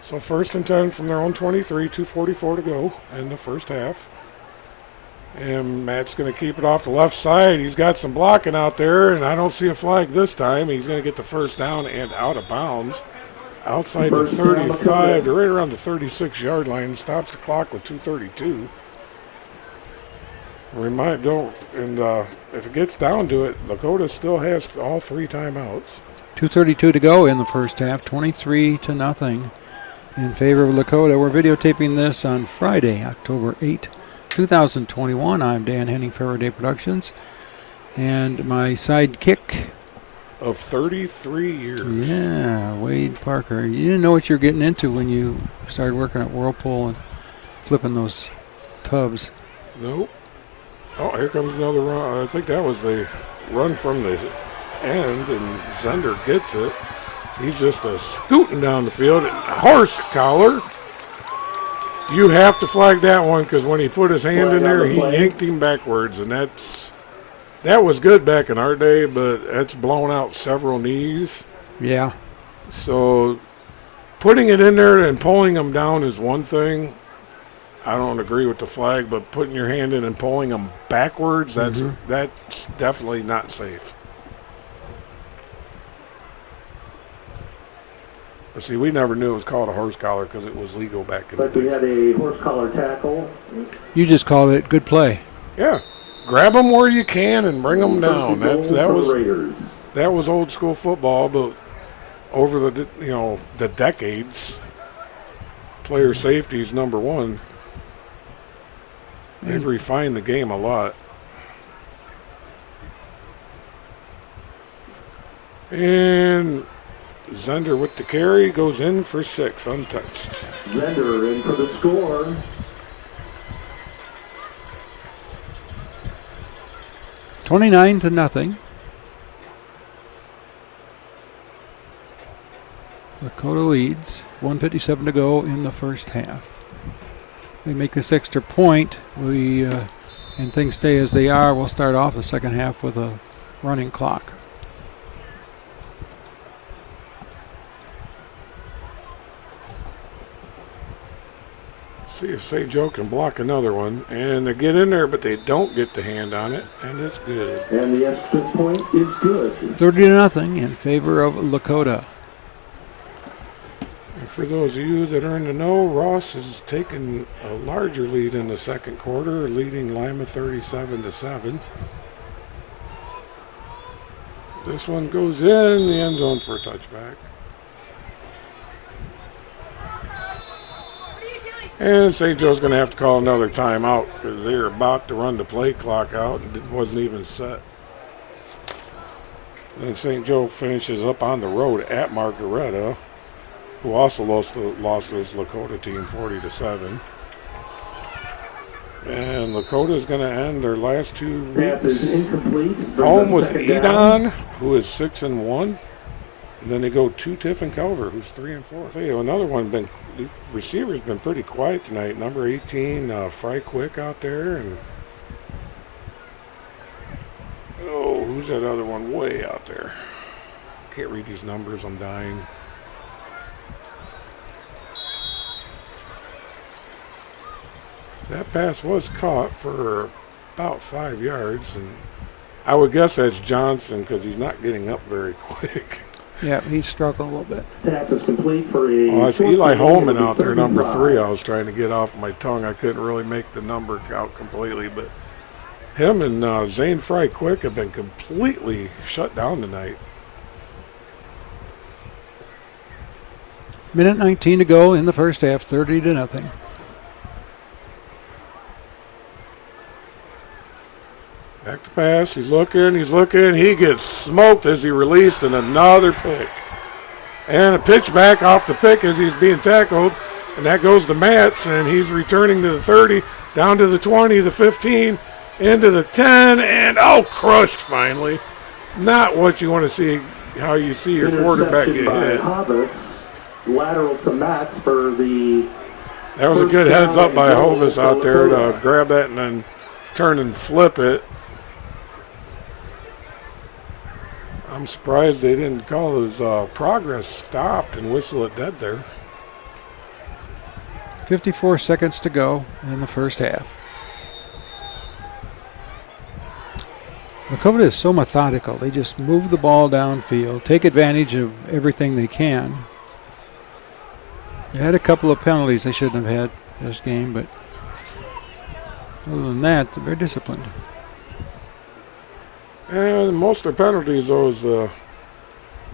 So 1st and 10 from their own 23, 2:44 to go in the first half. And Matt's going to keep it off the left side. He's got some blocking out there, and I don't see a flag this time. He's going to get the first down and out of bounds. Outside the First down, 35 to right around the 36-yard line. Stops the clock with 2:32. If it gets down to it, Lakota still has all 3 timeouts. 2:32 to go in the first half, 23-0 in favor of Lakota. We're videotaping this on Friday, October 8, 2021. I'm Dan Henning, Faraday Productions, and my sidekick, Of 33 years. yeah, Wade Parker. You didn't know what you're getting into when you started working at Whirlpool and flipping those tubs. Nope. Oh, here comes another run. I think that was the run from the end, and Zender gets it. He's just scooting down the field. Horse collar. You have to flag that one because when he put his hand Flag in there, on the he play. yanked him backwards, and that was good back in our day, but that's blown out several knees. Yeah. So putting it in there and pulling them down is one thing. I don't agree with the flag, but putting your hand in and pulling them backwards, that's definitely not safe. But see, we never knew it was called a horse collar because it was legal back in the But we day. had a horse collar tackle. You just called it good play. Yeah, grab them where you can and bring them down. First and goal That for the was Raiders. that was old school football, but over the decades, player safety is number one. They've refined the game a lot. And Zender with the carry goes in for 6, untouched. Zender in for the score. $29 to nothing. Lakota leads. 1:57 to go in the first half. They make this extra point. And things stay as they are. We'll start off the second half with a running clock. See if St. Joe can block another one. And they get in there, but they don't get the hand on it, and it's good. And the extra point is good. 30 to nothing in favor of Lakota. And for those of you that are in the know, Ross has taken a larger lead in the second quarter, leading Lima 37-7. This one goes in the end zone for a touchback. And St. Joe's going to have to call another timeout because they're about to run the play clock out and it wasn't even set. Then St. Joe finishes up on the road at Margaretta, who also lost to his Lakota team 40-7. And Lakota is going to end their last 2 Pass is weeks incomplete. Brings home up with second down. Edon, who is 6-1. And then they go to Tiffin Culver, who's 3-4. So, another one. The receiver's been pretty quiet tonight. Number 18, Fry Quick out there, and who's that other one way out there? Can't read these numbers. I'm dying. That pass was caught for about 5 yards, and I would guess that's Johnson because he's not getting up very quick. Yeah, he's struggling a little bit. Pass is complete for a. Well, it's Eli Holman out there, number 3. I was trying to get off my tongue. I couldn't really make the number out completely, but him and Zane Fry Quick have been completely shut down tonight. Minute 19 to go in the first half, 30-0. Back to pass. He's looking. He gets smoked as he released, and another pick. And a pitch back off the pick as he's being tackled. And that goes to Matz, and he's returning to the 30, down to the 20, the 15, into the 10, and crushed finally. Not what you want to see, how you see your quarterback get hit. Hovis, lateral to Matz for the. That was a good heads up by Hovis out there to grab that and then turn and flip it. I'm surprised they didn't call his progress stopped and whistle it dead there. 54 seconds to go in the first half. Lakota is so methodical. They just move the ball downfield, take advantage of everything they can. They had a couple of penalties they shouldn't have had this game, but other than that, they're very disciplined. And most of the penalties, those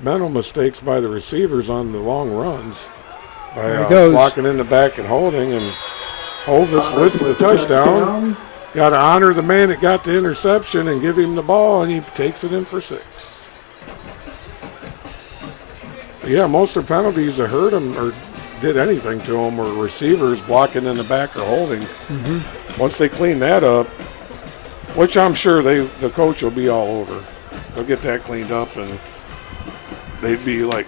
mental mistakes by the receivers on the long runs. By blocking in the back and holding, and Hovis with the touchdown. Got to honor the man that got the interception and give him the ball, and he takes it in for 6. Yeah, most of the penalties that hurt him or did anything to him were receivers blocking in the back or holding. Mm-hmm. Once they clean that up, which I'm sure the coach will be all over. They'll get that cleaned up, and they'd be like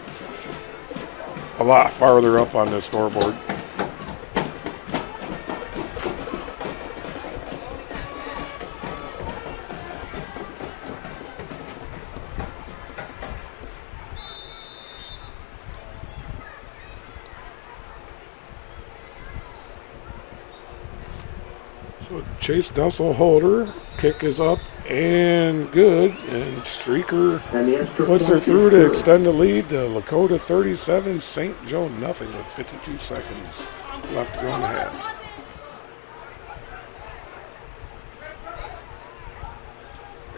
a lot farther up on the scoreboard. So Chase Dussel holder, kick is up and good, and Streaker puts her through to extend the lead to Lakota 37, St. Joe nothing with 52 seconds left to go in the half.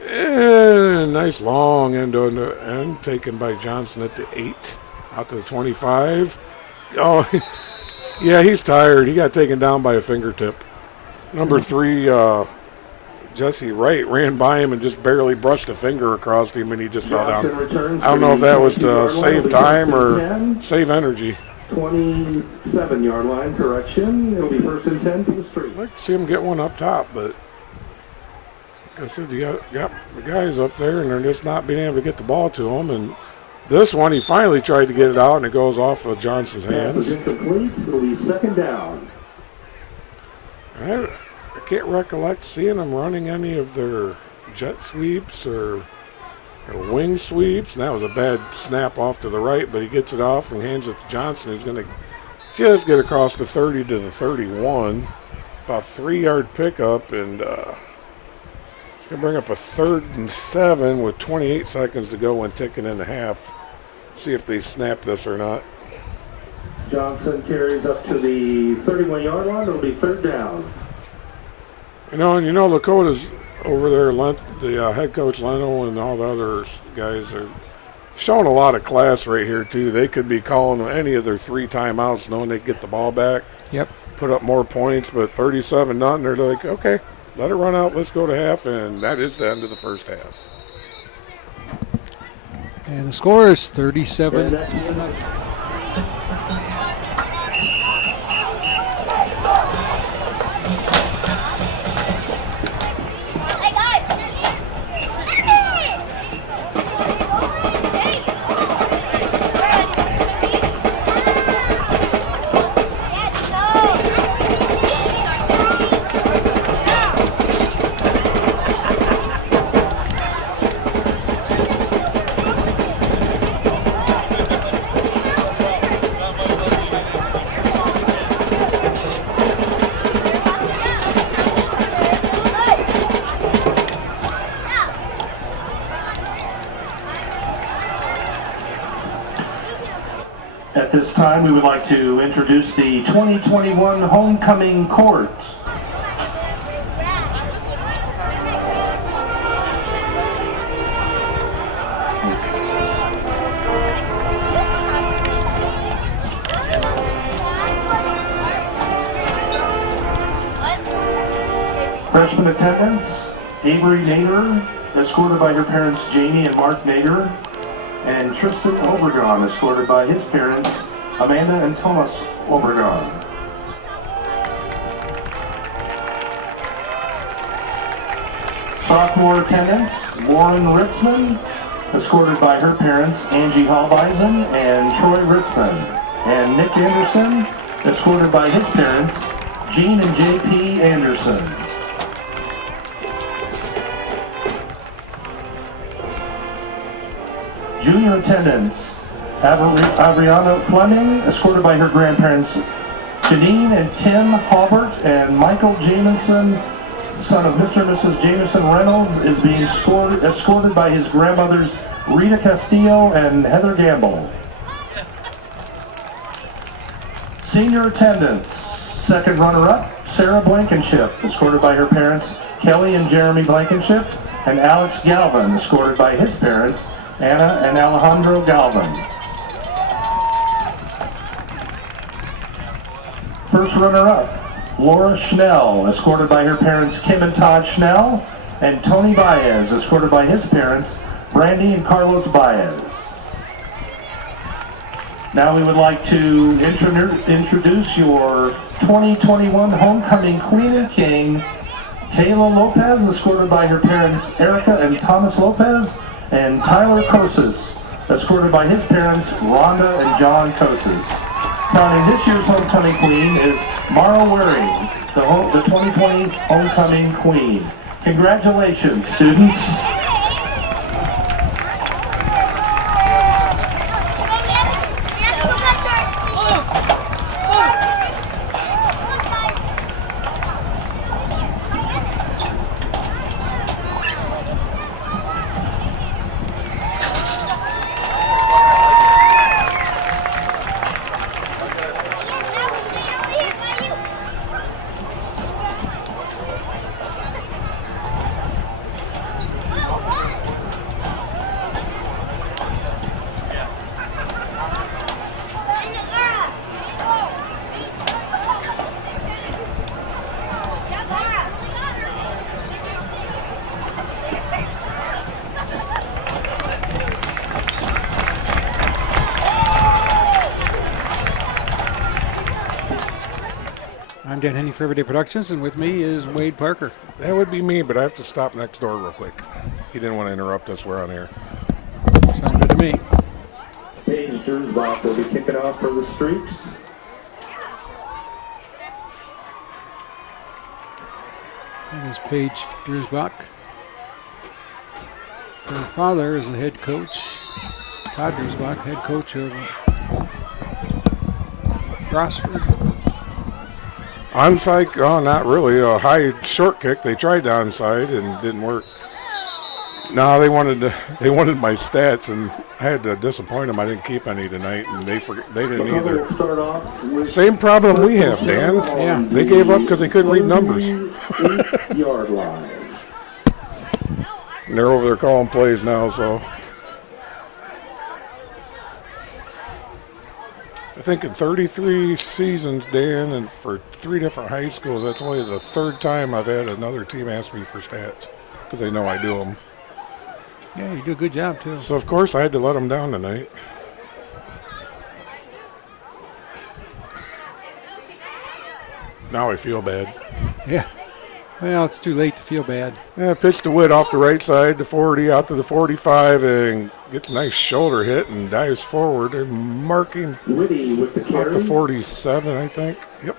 And nice long end on the end taken by Johnson at the 8, out to the 25. Oh, yeah, he's tired. He got taken down by a fingertip. Number 3, Jesse Wright ran by him and just barely brushed a finger across him, and he just fell down. I don't know if that was to save time or save energy. 27-yard line correction. It'll be first and 10 for the street. I'd like to see him get one up top, but like I said, you got the guys up there, and they're just not being able to get the ball to him. And this one, he finally tried to get it out, and it goes off of Johnson's hands. Pass is incomplete. It'll be second down. I can't recollect seeing them running any of their jet sweeps or wing sweeps. And that was a bad snap off to the right, but he gets it off and hands it to Johnson. He's going to just get across the 30 to the 31. About 3-yard pickup, and it's going to bring up a 3rd and 7 with 28 seconds to go and ticking in the half. See if they snap this or not. Johnson carries up to the 31-yard line. It'll be third down. You know, Lakota's over there, the head coach Leno and all the other guys are showing a lot of class right here, too. They could be calling any of their 3 timeouts knowing they get the ball back. Yep. Put up more points, but 37-0, they're like, okay, let it run out, let's go to half, and that is the end of the first half. And the score is 37. At this time, we would like to introduce the 2021 Homecoming Court. Freshman attendance, Avery Nader, escorted by her parents Jamie and Mark Nader, and Tristan Obregon, escorted by his parents Amanda and Thomas Obregon. Sophomore attendance, Lauren Ritzman, escorted by her parents Angie Halbeisen and Troy Ritzman, and Nick Anderson, escorted by his parents Gene and JP Anderson. Junior attendance, Adriana Fleming, escorted by her grandparents Janine and Tim Halbert, and Michael Jamison, son of Mr. and Mrs. Jameson Reynolds, is being escorted by his grandmothers Rita Castillo and Heather Gamble. Senior attendance, second runner-up, Sarah Blankenship, escorted by her parents Kelly and Jeremy Blankenship, and Alex Galvin, escorted by his parents Anna and Alejandro Galvin. First runner-up, Laura Schnell, escorted by her parents Kim and Todd Schnell, and Tony Baez, escorted by his parents Brandy and Carlos Baez. Now we would like to introduce your 2021 Homecoming Queen and King, Kayla Lopez, escorted by her parents Erica and Thomas Lopez, and Tyler Kosis, escorted by his parents Rhonda and John Kosis. Crowning this year's Homecoming Queen is Mara Waring, the 2020 Homecoming Queen. Congratulations, students. I'm Dan Henny for Everyday Productions, and with me is Wade Parker. That would be me, but I have to stop next door real quick. He didn't want to interrupt us. We're on air. Sounds good to me. Paige Drewsbach will be kicking off for the Streaks. That is Paige Drewsbach. Her father is the head coach, Todd Drewsbach, head coach of Rossford. Onside? Oh, not really. A high short kick. They tried onside and didn't work. No, they wanted my stats, and I had to disappoint them. I didn't keep any tonight, and they didn't either. Same problem we have, Dan. Yeah. They gave up because they couldn't read numbers. Yard line. And they're over there calling plays now, so. I think in 33 seasons, Dan, and for 3 different high schools, that's only the 3rd time I've had another team ask me for stats because they know I do them. Yeah, you do a good job, too. So, of course, I had to let them down tonight. Now I feel bad. Yeah. Well, it's too late to feel bad. Yeah, pitch to Witt off the right side, to 40, out to the 45, and gets a nice shoulder hit and dives forward. They're marking Whitty with the out carry. to 47, I think. Yep.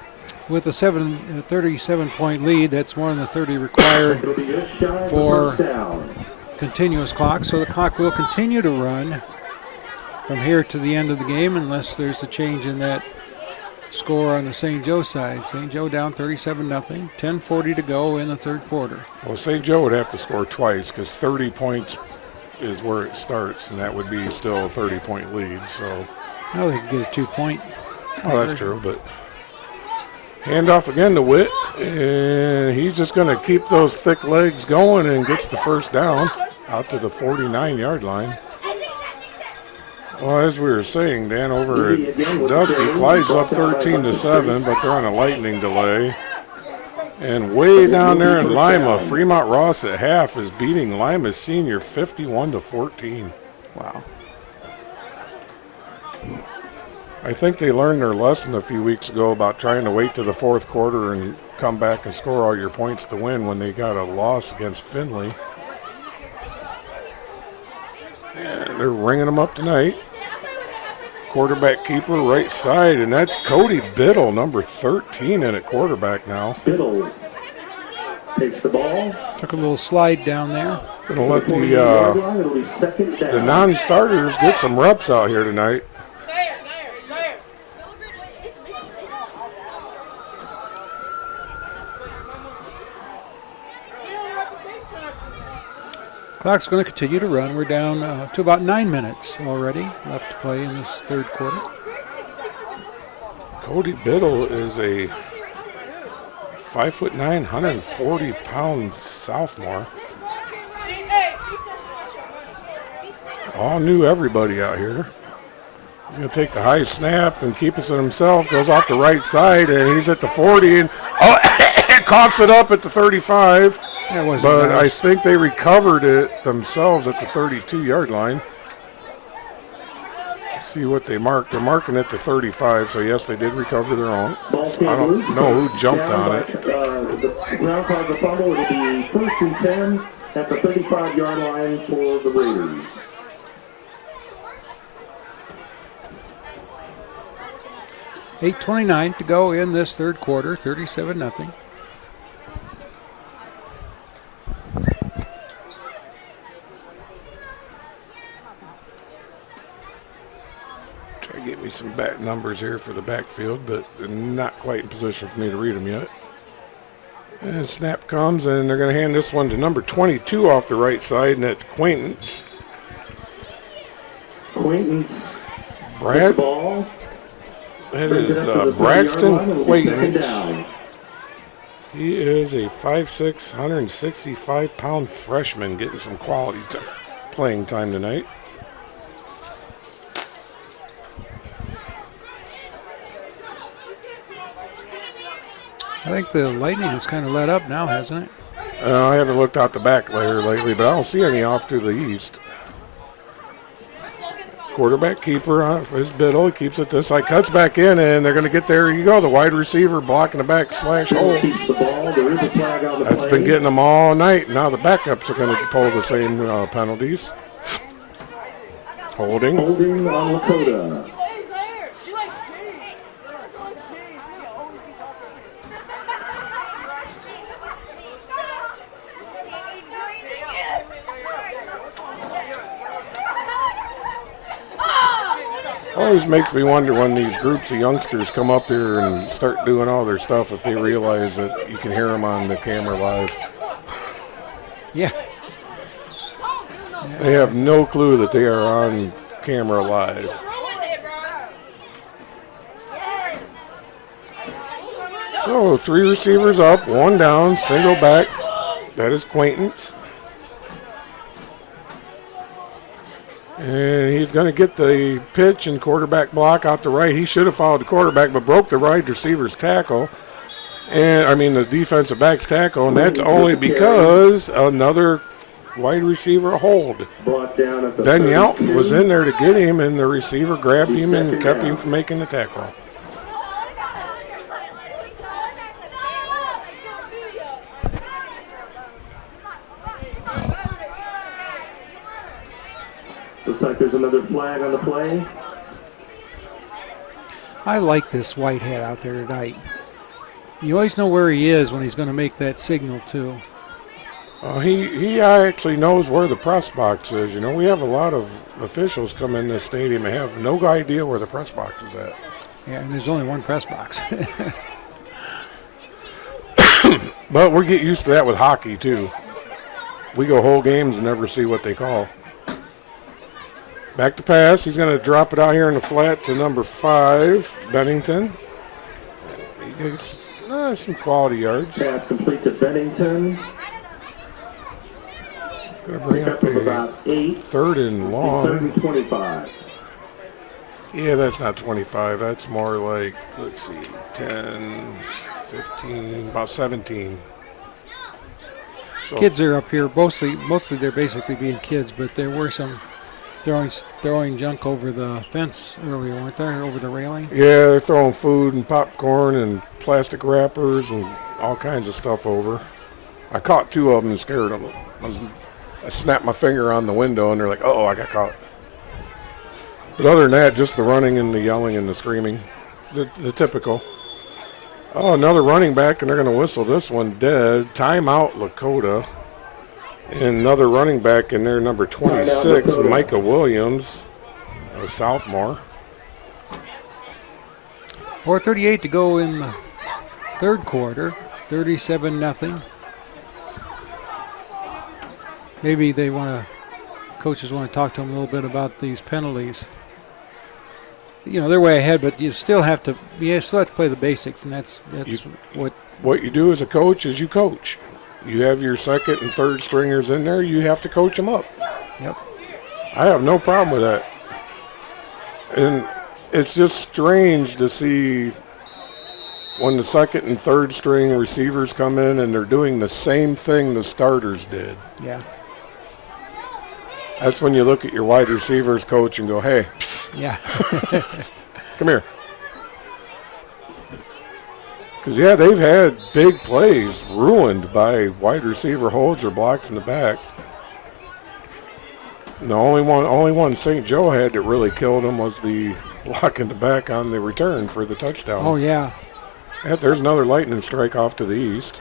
With a 37-point lead, that's more than the 30 required It'll be just shy of the for first down. continuous clock. So the clock will continue to run from here to the end of the game unless there's a change in that score on the St. Joe side. St. Joe down 37-0, 10:40 to go in the 3rd quarter. Well, St. Joe would have to score twice because 30 points is where it starts, and that would be still a 30-point lead. So, No, they can get a 2-point. well, that's true. But handoff again to Witt, and he's just going to keep those thick legs going and gets the first down out to the 49-yard line. Well, as we were saying, Dan, over at Dusty, Clyde's up 13-7, but they're on a lightning delay. And way down there in Lima, Fremont Ross at half is beating Lima Senior 51-14. Wow. I think they learned their lesson a few weeks ago about trying to wait to the fourth quarter and come back and score all your points to win when they got a loss against Findlay. And they're ringing them up tonight. Quarterback keeper right side, and that's Cody Biddle, number 13 in at quarterback now. Biddle takes the ball. Took a little slide down there. Going to let the non-starters get some reps out here tonight. Clock's going to continue to run. We're down to about 9 minutes already left to play in this third quarter. Cody Biddle is a 5'9", 140-pound sophomore. All knew everybody out here. He's going to take the high snap and keep it to himself. Goes off the right side, and he's at the 40. And coughs it up at the 35. But nice. I think they recovered it themselves at the 32-yard line. Let's see what they marked. They're marking at the 35, so yes, they did recover their own. So I don't know who jumped on it. The ground calls a fumble. It'll be 1st and 10 at the 35-yard line for the Raiders. $8:29 to go in this third quarter, 37-0. Try to get me some back numbers here for the backfield, but they're not quite in position for me to read them yet. And snap comes, and they're going to hand this one to number 22 off the right side, and that's Quaintance. Brad. Ball. That is Braxton Quaintance. He is a 5'6", 165-pound freshman getting some quality playing time tonight. I think the lightning has kind of let up now, hasn't it? I haven't looked out the back layer lately, but I don't see any off to the east. Quarterback keeper is Biddle. He keeps it this side, cuts back in, and they're going to get there. You go, the wide receiver blocking the back slash hole. Keeps the ball. There is a flag on the That's play. been getting them all night. Now the backups are going to pull the same penalties. Holding on Lakota. Always makes me wonder when these groups of youngsters come up here and start doing all their stuff if they realize that you can hear them on the camera live. Yeah. They have no clue that they are on camera live. So 3 receivers up, 1 down, single back. That is Quaintance. And he's going to get the pitch and quarterback block out the right. He should have followed the quarterback, but broke the wide receiver's tackle. And I mean the defensive back's tackle, and that's only because another wide receiver hold. Ben Yelton was in there to get him, and the receiver grabbed him and kept him from making the tackle. Looks like there's another flag on the play. I like this Whitehead out there tonight. You always know where he is when he's going to make that signal, too. He actually knows where the press box is. You know, we have a lot of officials come in this stadium and have no idea where the press box is at. Yeah, and there's only one press box. But we get used to that with hockey, too. We go whole games and never see what they call. Back to pass. He's going to drop it out here in the flat to number 5, Bennington. He gets some quality yards. Pass complete to Bennington. It's going to bring up About 8. 3rd and long. 3rd and 25. Yeah, that's not 25. That's more like, let's see, 10, 15, about 17. So Kids are up here. Mostly they're basically being kids, but there were some throwing junk over the fence earlier, weren't there? Over the railing? yeah, they're throwing food and popcorn and plastic wrappers and all kinds of stuff over. I caught 2 of them and scared them. I snapped my finger on the window and they're like, oh, I got caught. But other than that, just the running and the yelling and the screaming, the typical. Oh, another running back, and they're going to whistle this one dead. Timeout, Lakota. And another running back in there, number 26, Micah Williams, a sophomore. 4:38 to go in the third quarter. 37-0. Maybe coaches want to talk to them a little bit about these penalties. You know, they're way ahead, but you still have to play the basics, and that's What you do as a coach is you coach. You have your second and third stringers in there. You have to coach them up. Yep. I have no problem with that. And it's just strange to see when the second and third string receivers come in and they're doing the same thing the starters did. Yeah. That's when you look at your wide receivers coach and go, hey, Yeah. come here. Because, yeah, they've had big plays ruined by wide receiver holds or blocks in the back. And the only one St. Joe had that really killed him was the block in the back on the return for the touchdown. Oh, yeah. Yeah, there's another lightning strike off to the east.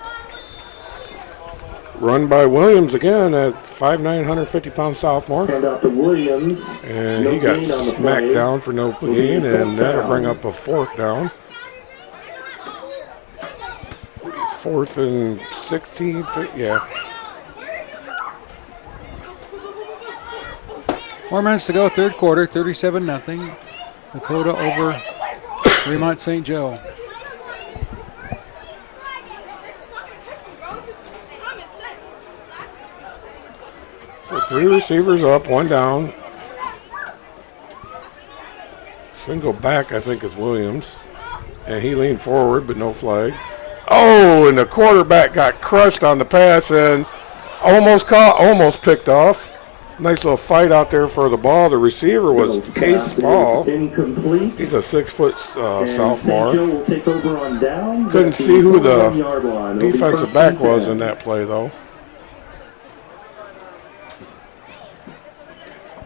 Run by Williams again at 5'9", 150-pound sophomore. Hand out to Williams. And No he got gain on the smacked play. down for no gain, and that'll bring up a 4th down. 4th and 16, yeah. 4 minutes to go, third quarter, 37-0. Lakota over Fremont St. Joe. So 3 receivers up, 1 down. Single back, I think, is Williams. And he leaned forward, but no flag. Oh, and the quarterback got crushed on the pass and almost picked off. Nice little fight out there for the ball. The receiver was Case Paul. Incomplete. He's a 6-foot And sophomore. St. Joe will take over on downs. Couldn't at see who the 41-yard line. It'll be defensive first back and was 10. in that play, though.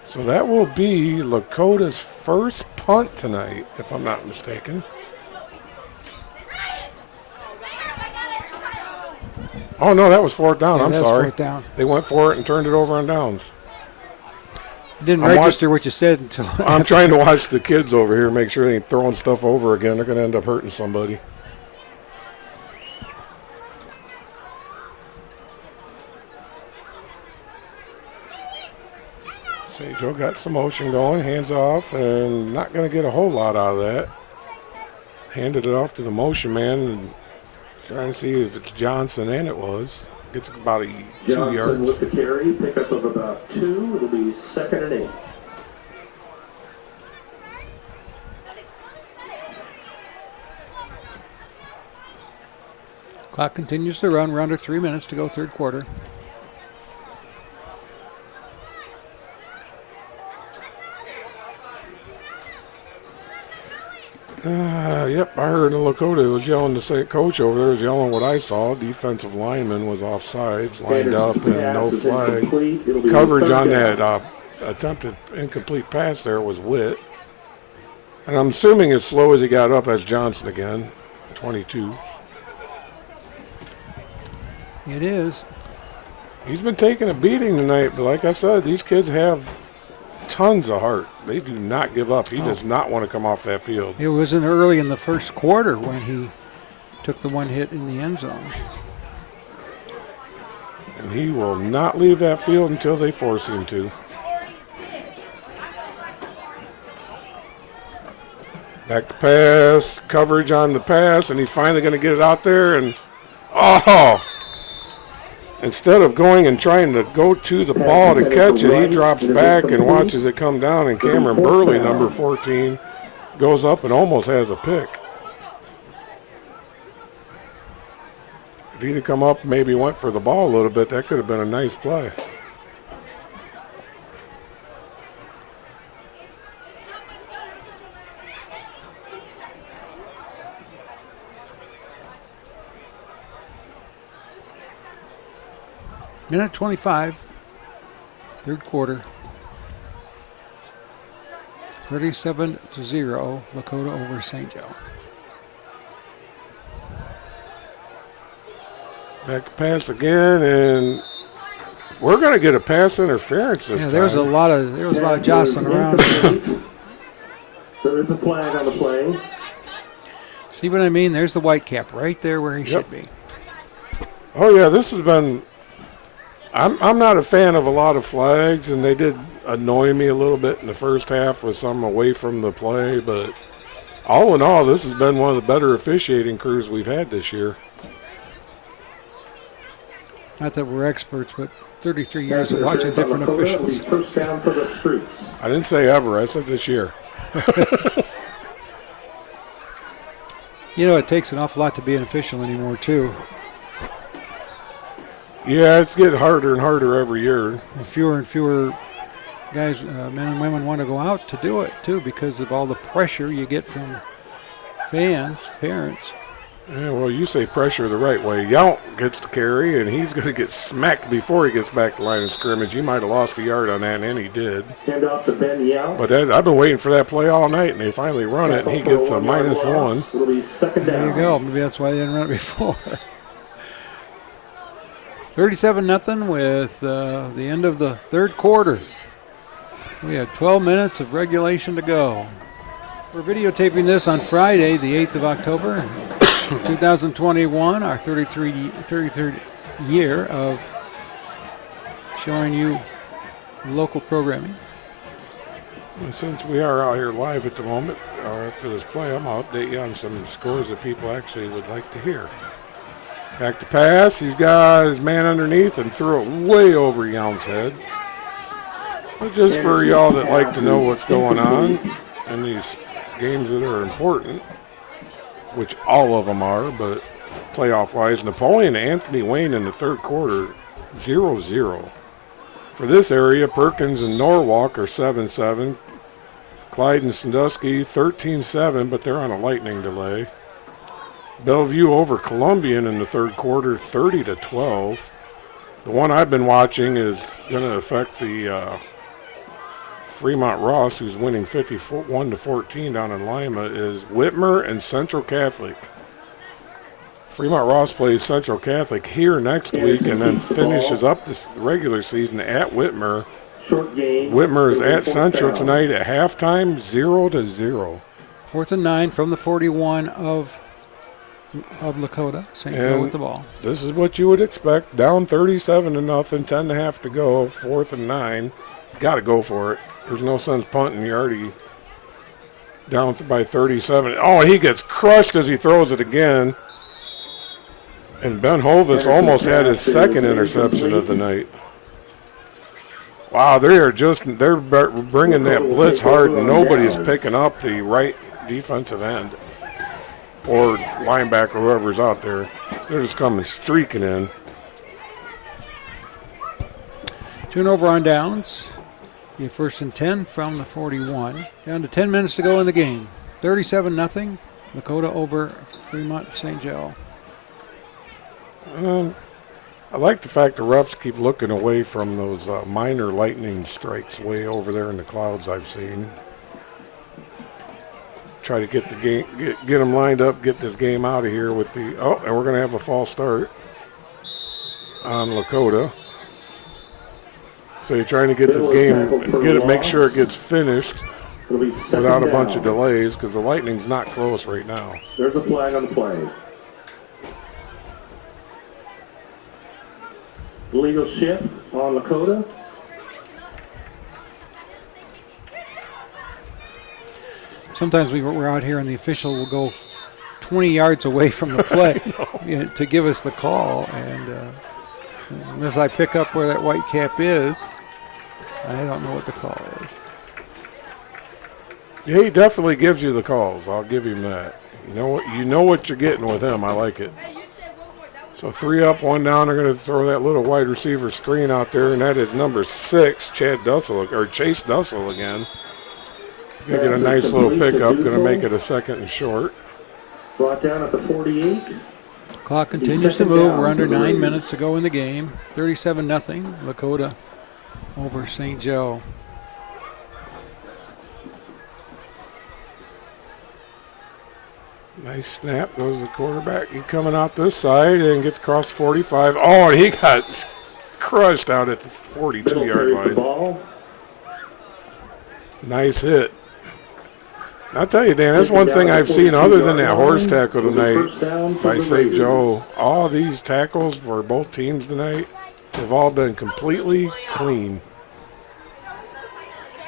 So that will be Lakota's first punt tonight, if I'm not mistaken. Oh, no, that was 4th down. Yeah, I'm that was sorry. 4th down. They went for it and turned it over on downs. Didn't I'm register what you said until I'm trying to watch the kids over here, make sure they ain't throwing stuff over again. They're going to end up hurting somebody. St. Joe got some motion going, hands off, and not going to get a whole lot out of that. Handed it off to the motion man and trying to see if it's Johnson, and it was. Gets about 2 Johnson yards. with the carry, pickup of about 2. It'll be 2nd and 8. Clock continues to run. We're under 3 minutes to go, third quarter. Yep, I heard Lakota was yelling to say coach over there was yelling what I saw. Defensive lineman was offsides, lined up, and no flag. Coverage on that attempted incomplete pass there was Witt. And I'm assuming as slow as he got up, that's Johnson again, 22. It is. He's been taking a beating tonight, but like I said, these kids have tons of heart. They do not give up. He does not want to come off that field. It wasn't early in the first quarter when he took the one hit in the end zone. And he will not leave that field until they force him to. Back to pass, coverage on the pass, and he's finally going to get it out there. And, oh, instead of going and trying to go to the ball to catch it, he drops back and watches it come down, and Cameron Burley, number 14, goes up and almost has a pick. If he'd have come up, maybe went for the ball a little bit, that could have been a nice play. Minute 25, third quarter. 37-0, Lakota over St. Joe. Back to pass again, and we're going to get a pass interference this time. There was a lot of jostling around. There is a flag on the play. See what I mean? There's the white cap right there where he should be. Oh yeah, this has been. I'm not a fan of a lot of flags, and they did annoy me a little bit in the first half with some away from the play, but all in all, this has been one of the better officiating crews we've had this year. Not that we're experts, but 33 years of watching different officials. First down for the Streaks. I didn't say ever, I said this year. You know, it takes an awful lot to be an official anymore, too. Yeah, it's getting harder and harder every year. And fewer guys, men and women, want to go out to do it, too, because of all the pressure you get from fans, parents. Yeah, well, you say pressure the right way. Yount gets the carry, and he's going to get smacked before he gets back to line of scrimmage. He might have lost a yard on that, and he did. Hand off to Ben Yount. But I've been waiting for that play all night, and they finally run it, and he gets a -1. It'll be second down. There you go. Maybe that's why they didn't run it before. 37-0 with the end of the third quarter. We have 12 minutes of regulation to go. We're videotaping this on Friday, the 8th of October, 2021, our 33rd year of showing you local programming. And since we are out here live at the moment, or after this play, I'm going to update you on some scores that people actually would like to hear. Back to pass. He's got his man underneath and threw it way over Yount's head. But just for y'all that like to know what's going on in these games that are important, which all of them are, but playoff-wise, Napoleon and Anthony Wayne in the third quarter, 0-0. For this area, Perkins and Norwalk are 7-7. Clyde and Sandusky, 13-7, but they're on a lightning delay. Bellevue over Columbian in the third quarter, 30-12. The one I've been watching is going to affect the Fremont Ross, who's winning 51-14 down in Lima, is Whitmer and Central Catholic. Fremont Ross plays Central Catholic here next week and then finishes up this regular season at Whitmer. Whitmer is at Central tonight at halftime, 0-0. 4th and 9 from the 41 of Lakota. St. Joe with the ball. This is what you would expect. Down 37-0, 10.5 to go, 4th and 9. Got to go for it. There's no sense punting. You're already down by 37. Oh, he gets crushed as he throws it again. And Ben Hovis almost had his second interception of the night. Wow, they're bringing that blitz hard, and nobody's picking up the right defensive end or linebacker, whoever's out there. They're just coming streaking in. Turnover on downs. Be 1st and 10 from the 41. Down to 10 minutes to go in the game. 37-0. Lakota over Fremont St. Joe. I like the fact the refs keep looking away from those minor lightning strikes way over there in the clouds I've seen. Try to get the game, get them lined up, get this game out of here with the. Oh, and we're going to have a false start on Lakota. So you're trying to get this game, make sure it gets finished without a bunch of delays, because the Lightning's not close right now. There's a flag on the play. Legal shift on Lakota. sometimes we're out here and the official will go 20 yards away from the play to give us the call. And unless I pick up where that white cap is, I don't know what the call is. Yeah, he definitely gives you the calls. I'll give him that. You know what you're getting with him. I like it. So 3 up, 1 down. They're going to throw that little wide receiver screen out there, and that is number 6, Chase Dussel again. Going to get a nice little pickup. Going to make it a 2nd and short. Brought down at the 48. Clock continues to move. We're under 9 minutes to go in the game. 37-0. Lakota over St. Joe. Nice snap. Goes to the quarterback. He coming out this side and gets across 45. Oh, and he got crushed out at the 42-yard line. Nice hit. I'll tell you, Dan, that's one thing I've seen other than that horse tackle tonight by St. Joe. All these tackles for both teams tonight have all been completely clean.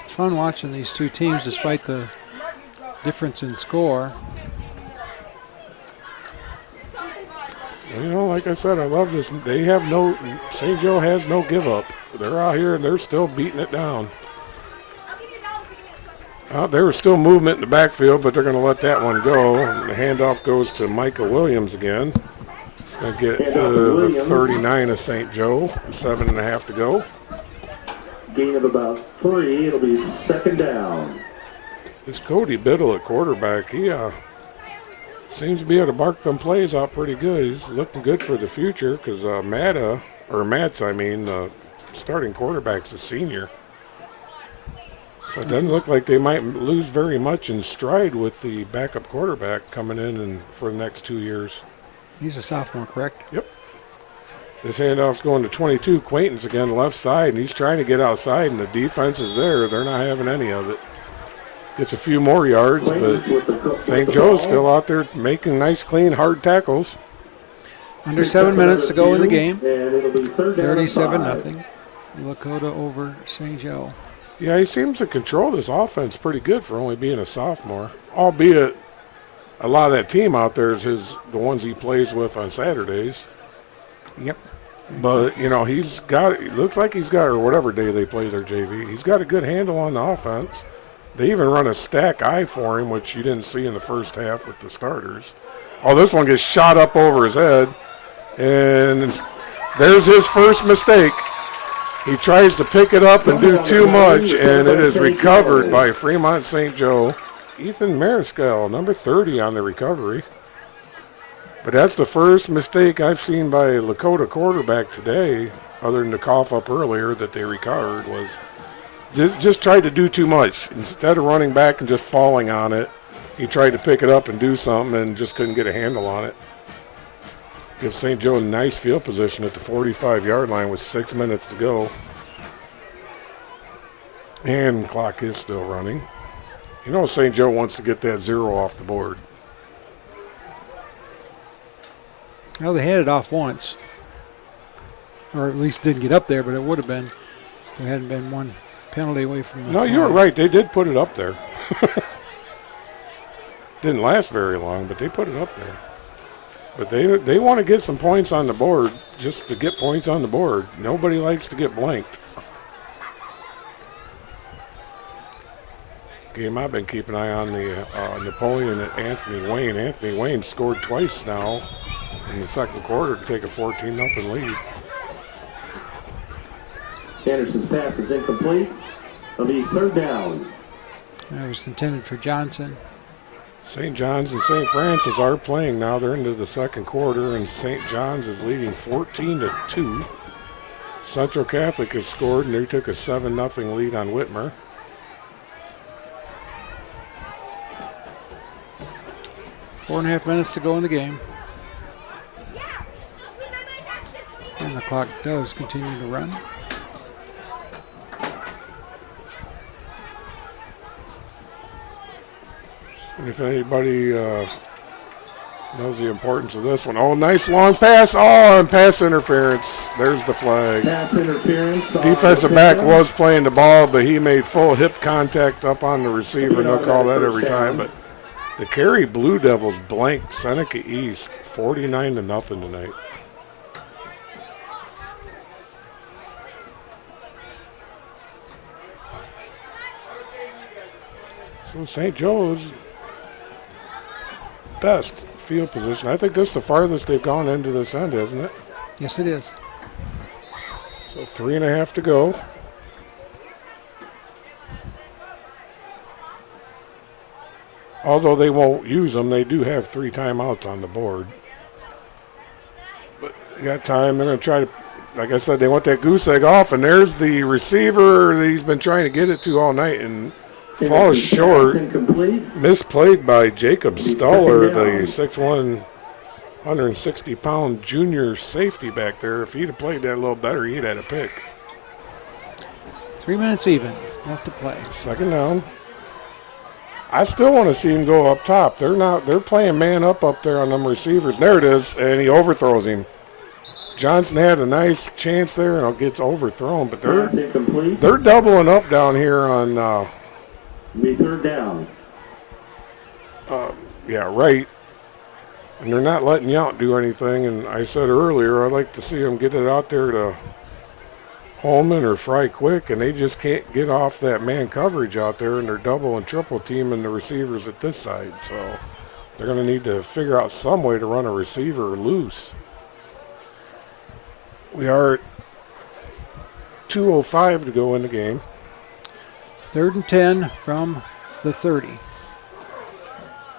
It's fun watching these two teams despite the difference in score. You know, like I said, I love this. St. Joe has no give up. They're out here and they're still beating it down. There was still movement in the backfield, but they're going to let that one go. And the handoff goes to Micah Williams again. Going to get the 39 of St. Joe. 7.5 to go. Gain of about 3. It'll be 2nd down. This Cody Biddle at quarterback, he seems to be able to bark them plays out pretty good. He's looking good for the future because the starting quarterback's a senior. So it doesn't look like they might lose very much in stride with the backup quarterback coming in and for the next 2 years. He's a sophomore, correct? Yep. This handoff's going to 22, Quaintance again, left side, and he's trying to get outside, and the defense is there. They're not having any of it. Gets a few more yards, but St. Joe's still out there making nice, clean, hard tackles. Under 7 minutes to go in the game. 37-0. Lakota over St. Joe. Yeah, he seems to control this offense pretty good for only being a sophomore. Albeit a lot of that team out there is the ones he plays with on Saturdays. Yep. But, it looks like he's got, or whatever day they play their JV, he's got a good handle on the offense. They even run a stack eye for him, which you didn't see in the first half with the starters. Oh, this one gets shot up over his head. And there's his first mistake. He tries to pick it up and do too much, and it is recovered by Fremont St. Joe. Ethan Mariscal, number 30 on the recovery. But that's the first mistake I've seen by Lakota quarterback today, other than the cough up earlier that they recovered, was just tried to do too much. Instead of running back and just falling on it, he tried to pick it up and do something and just couldn't get a handle on it. Gives St. Joe a nice field position at the 45-yard line with 6 minutes to go. And the clock is still running. St. Joe wants to get that 0 off the board. Well, they had it off once. Or at least didn't get up there, but it would have been. There hadn't been one penalty away from the. No, you were right. They did put it up there. Didn't last very long, but they put it up there. But they want to get some points on the board just to get points on the board. Nobody likes to get blanked. Game I've been keeping an eye on the Napoleon and Anthony Wayne. Anthony Wayne scored twice now in the second quarter to take a 14-0 lead. Anderson's pass is incomplete. It'll be 3rd down. That was intended for Johnson. St. John's and St. Francis are playing now. They're into the second quarter, and St. John's is leading 14-2. Central Catholic has scored, and they took a 7-0 lead on Whitmer. Four and a half minutes to go in the game. And the clock does continue to run. And if anybody Knows the importance of this one. Oh, nice long pass. Oh, and pass interference. There's the flag. Pass interference. Defensive back was playing the ball, but he made full hip contact up on the receiver. They'll call that every time. But the Cary Blue Devils blanked Seneca East 49-0 tonight. So St. Joe's best field position. I think this is the farthest they've gone into this end, isn't it? Yes, it is. So 3.5 to go. Although they won't use them, they do have 3 timeouts on the board. But you got time. They're going to try to, like I said, they want that goose egg off, and there's the receiver that he's been trying to get it to all night and falls short. Misplayed by Jacob Stoller, the 6'1", 160-pound junior safety back there. If he'd have played that a little better, he'd had a pick. 3 minutes even left to play. Second down. I still want to see him go up top. They're playing man up there on them receivers. There it is, and he overthrows him. Johnson had a nice chance there, and it gets overthrown, but they're doubling up down here on the third down. Right. And they're not letting Yount do anything. And I said earlier, I'd like to see them get it out there to Holman or Fry Quick, and they just can't get off that man coverage out there, and they're double and triple teaming the receivers at this side. So they're going to need to figure out some way to run a receiver loose. We are at 2:05 to go in the game. 3rd and 10 from the 30.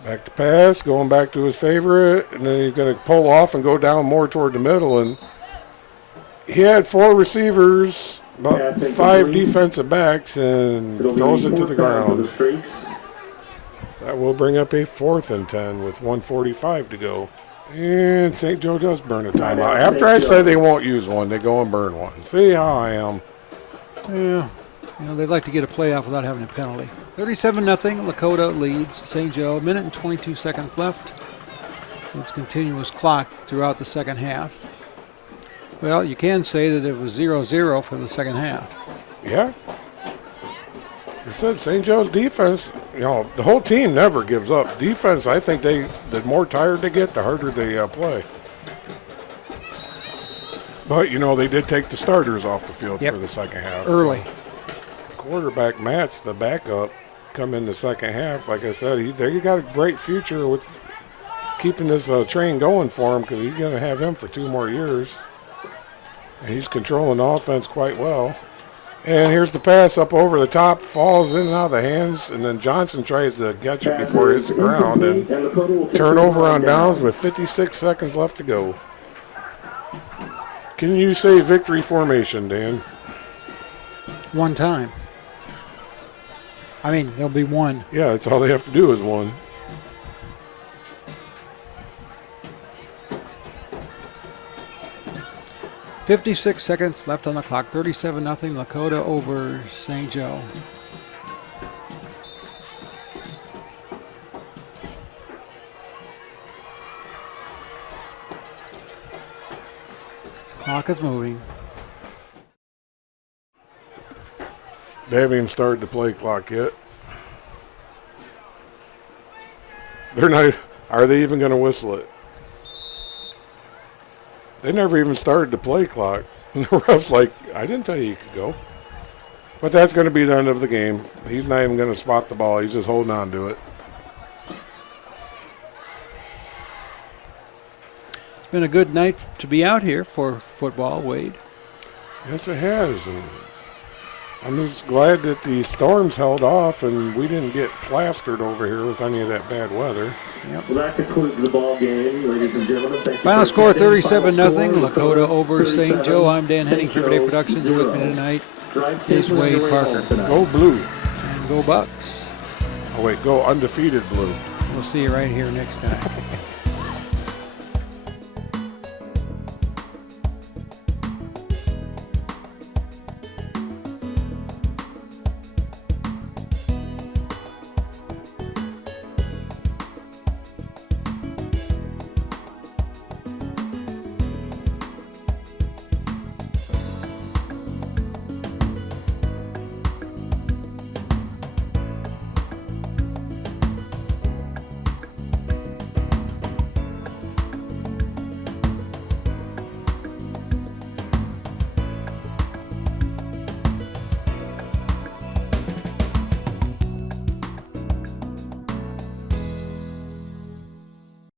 Back to pass, going back to his favorite, and then he's going to pull off and go down more toward the middle. And he had 4 receivers, about 5 defensive backs, and throws it to the ground. That will bring up a 4th and 10 with 1:45 to go. And St. Joe does burn a timeout. After I said they won't use one, they go and burn one. See how I am. Yeah. They'd like to get a play off without having a penalty. 37-0, Lakota leads St. Joe. 1 minute and 22 seconds left. It's continuous clock throughout the second half. Well, you can say that it was 0-0 for the second half. Yeah. I said St. Joe's defense, the whole team never gives up. Defense, I think the more tired they get, the harder they play. But, they did take the starters off the field for the second half. Early. Quarterback Matt's the backup come in the second half. Like I said, he got a great future with keeping this train going for him, because he's going to have him for 2 more years. And he's controlling the offense quite well. And here's the pass up over the top, falls in and out of the hands, and then Johnson tries to catch it before it hits the ground, and turnover on downs with 56 seconds left to go. Can you say victory formation, Dan? One time. There'll be one. Yeah, that's all they have to do is one. .56 seconds left on the clock. 37-0 Lakota over St. Joe. Clock is moving. They haven't even started the play clock yet. They're not. Are they even going to whistle it? They never even started the play clock. And the ref's like, I didn't tell you could go. But that's going to be the end of the game. He's not even going to spot the ball. He's just holding on to it. It's been a good night to be out here for football, Wade. Yes, it has. And I'm just glad that the storms held off and we didn't get plastered over here with any of that bad weather. Yep. Well, that concludes the ball game, ladies and gentlemen. Final score 37-0, Lakota over St. Joe. I'm Dan Henning for Everyday Productions, and with me tonight is Wade Parker. Go Blue. And go Bucks. Oh, wait, go undefeated Blue. We'll see you right here next time.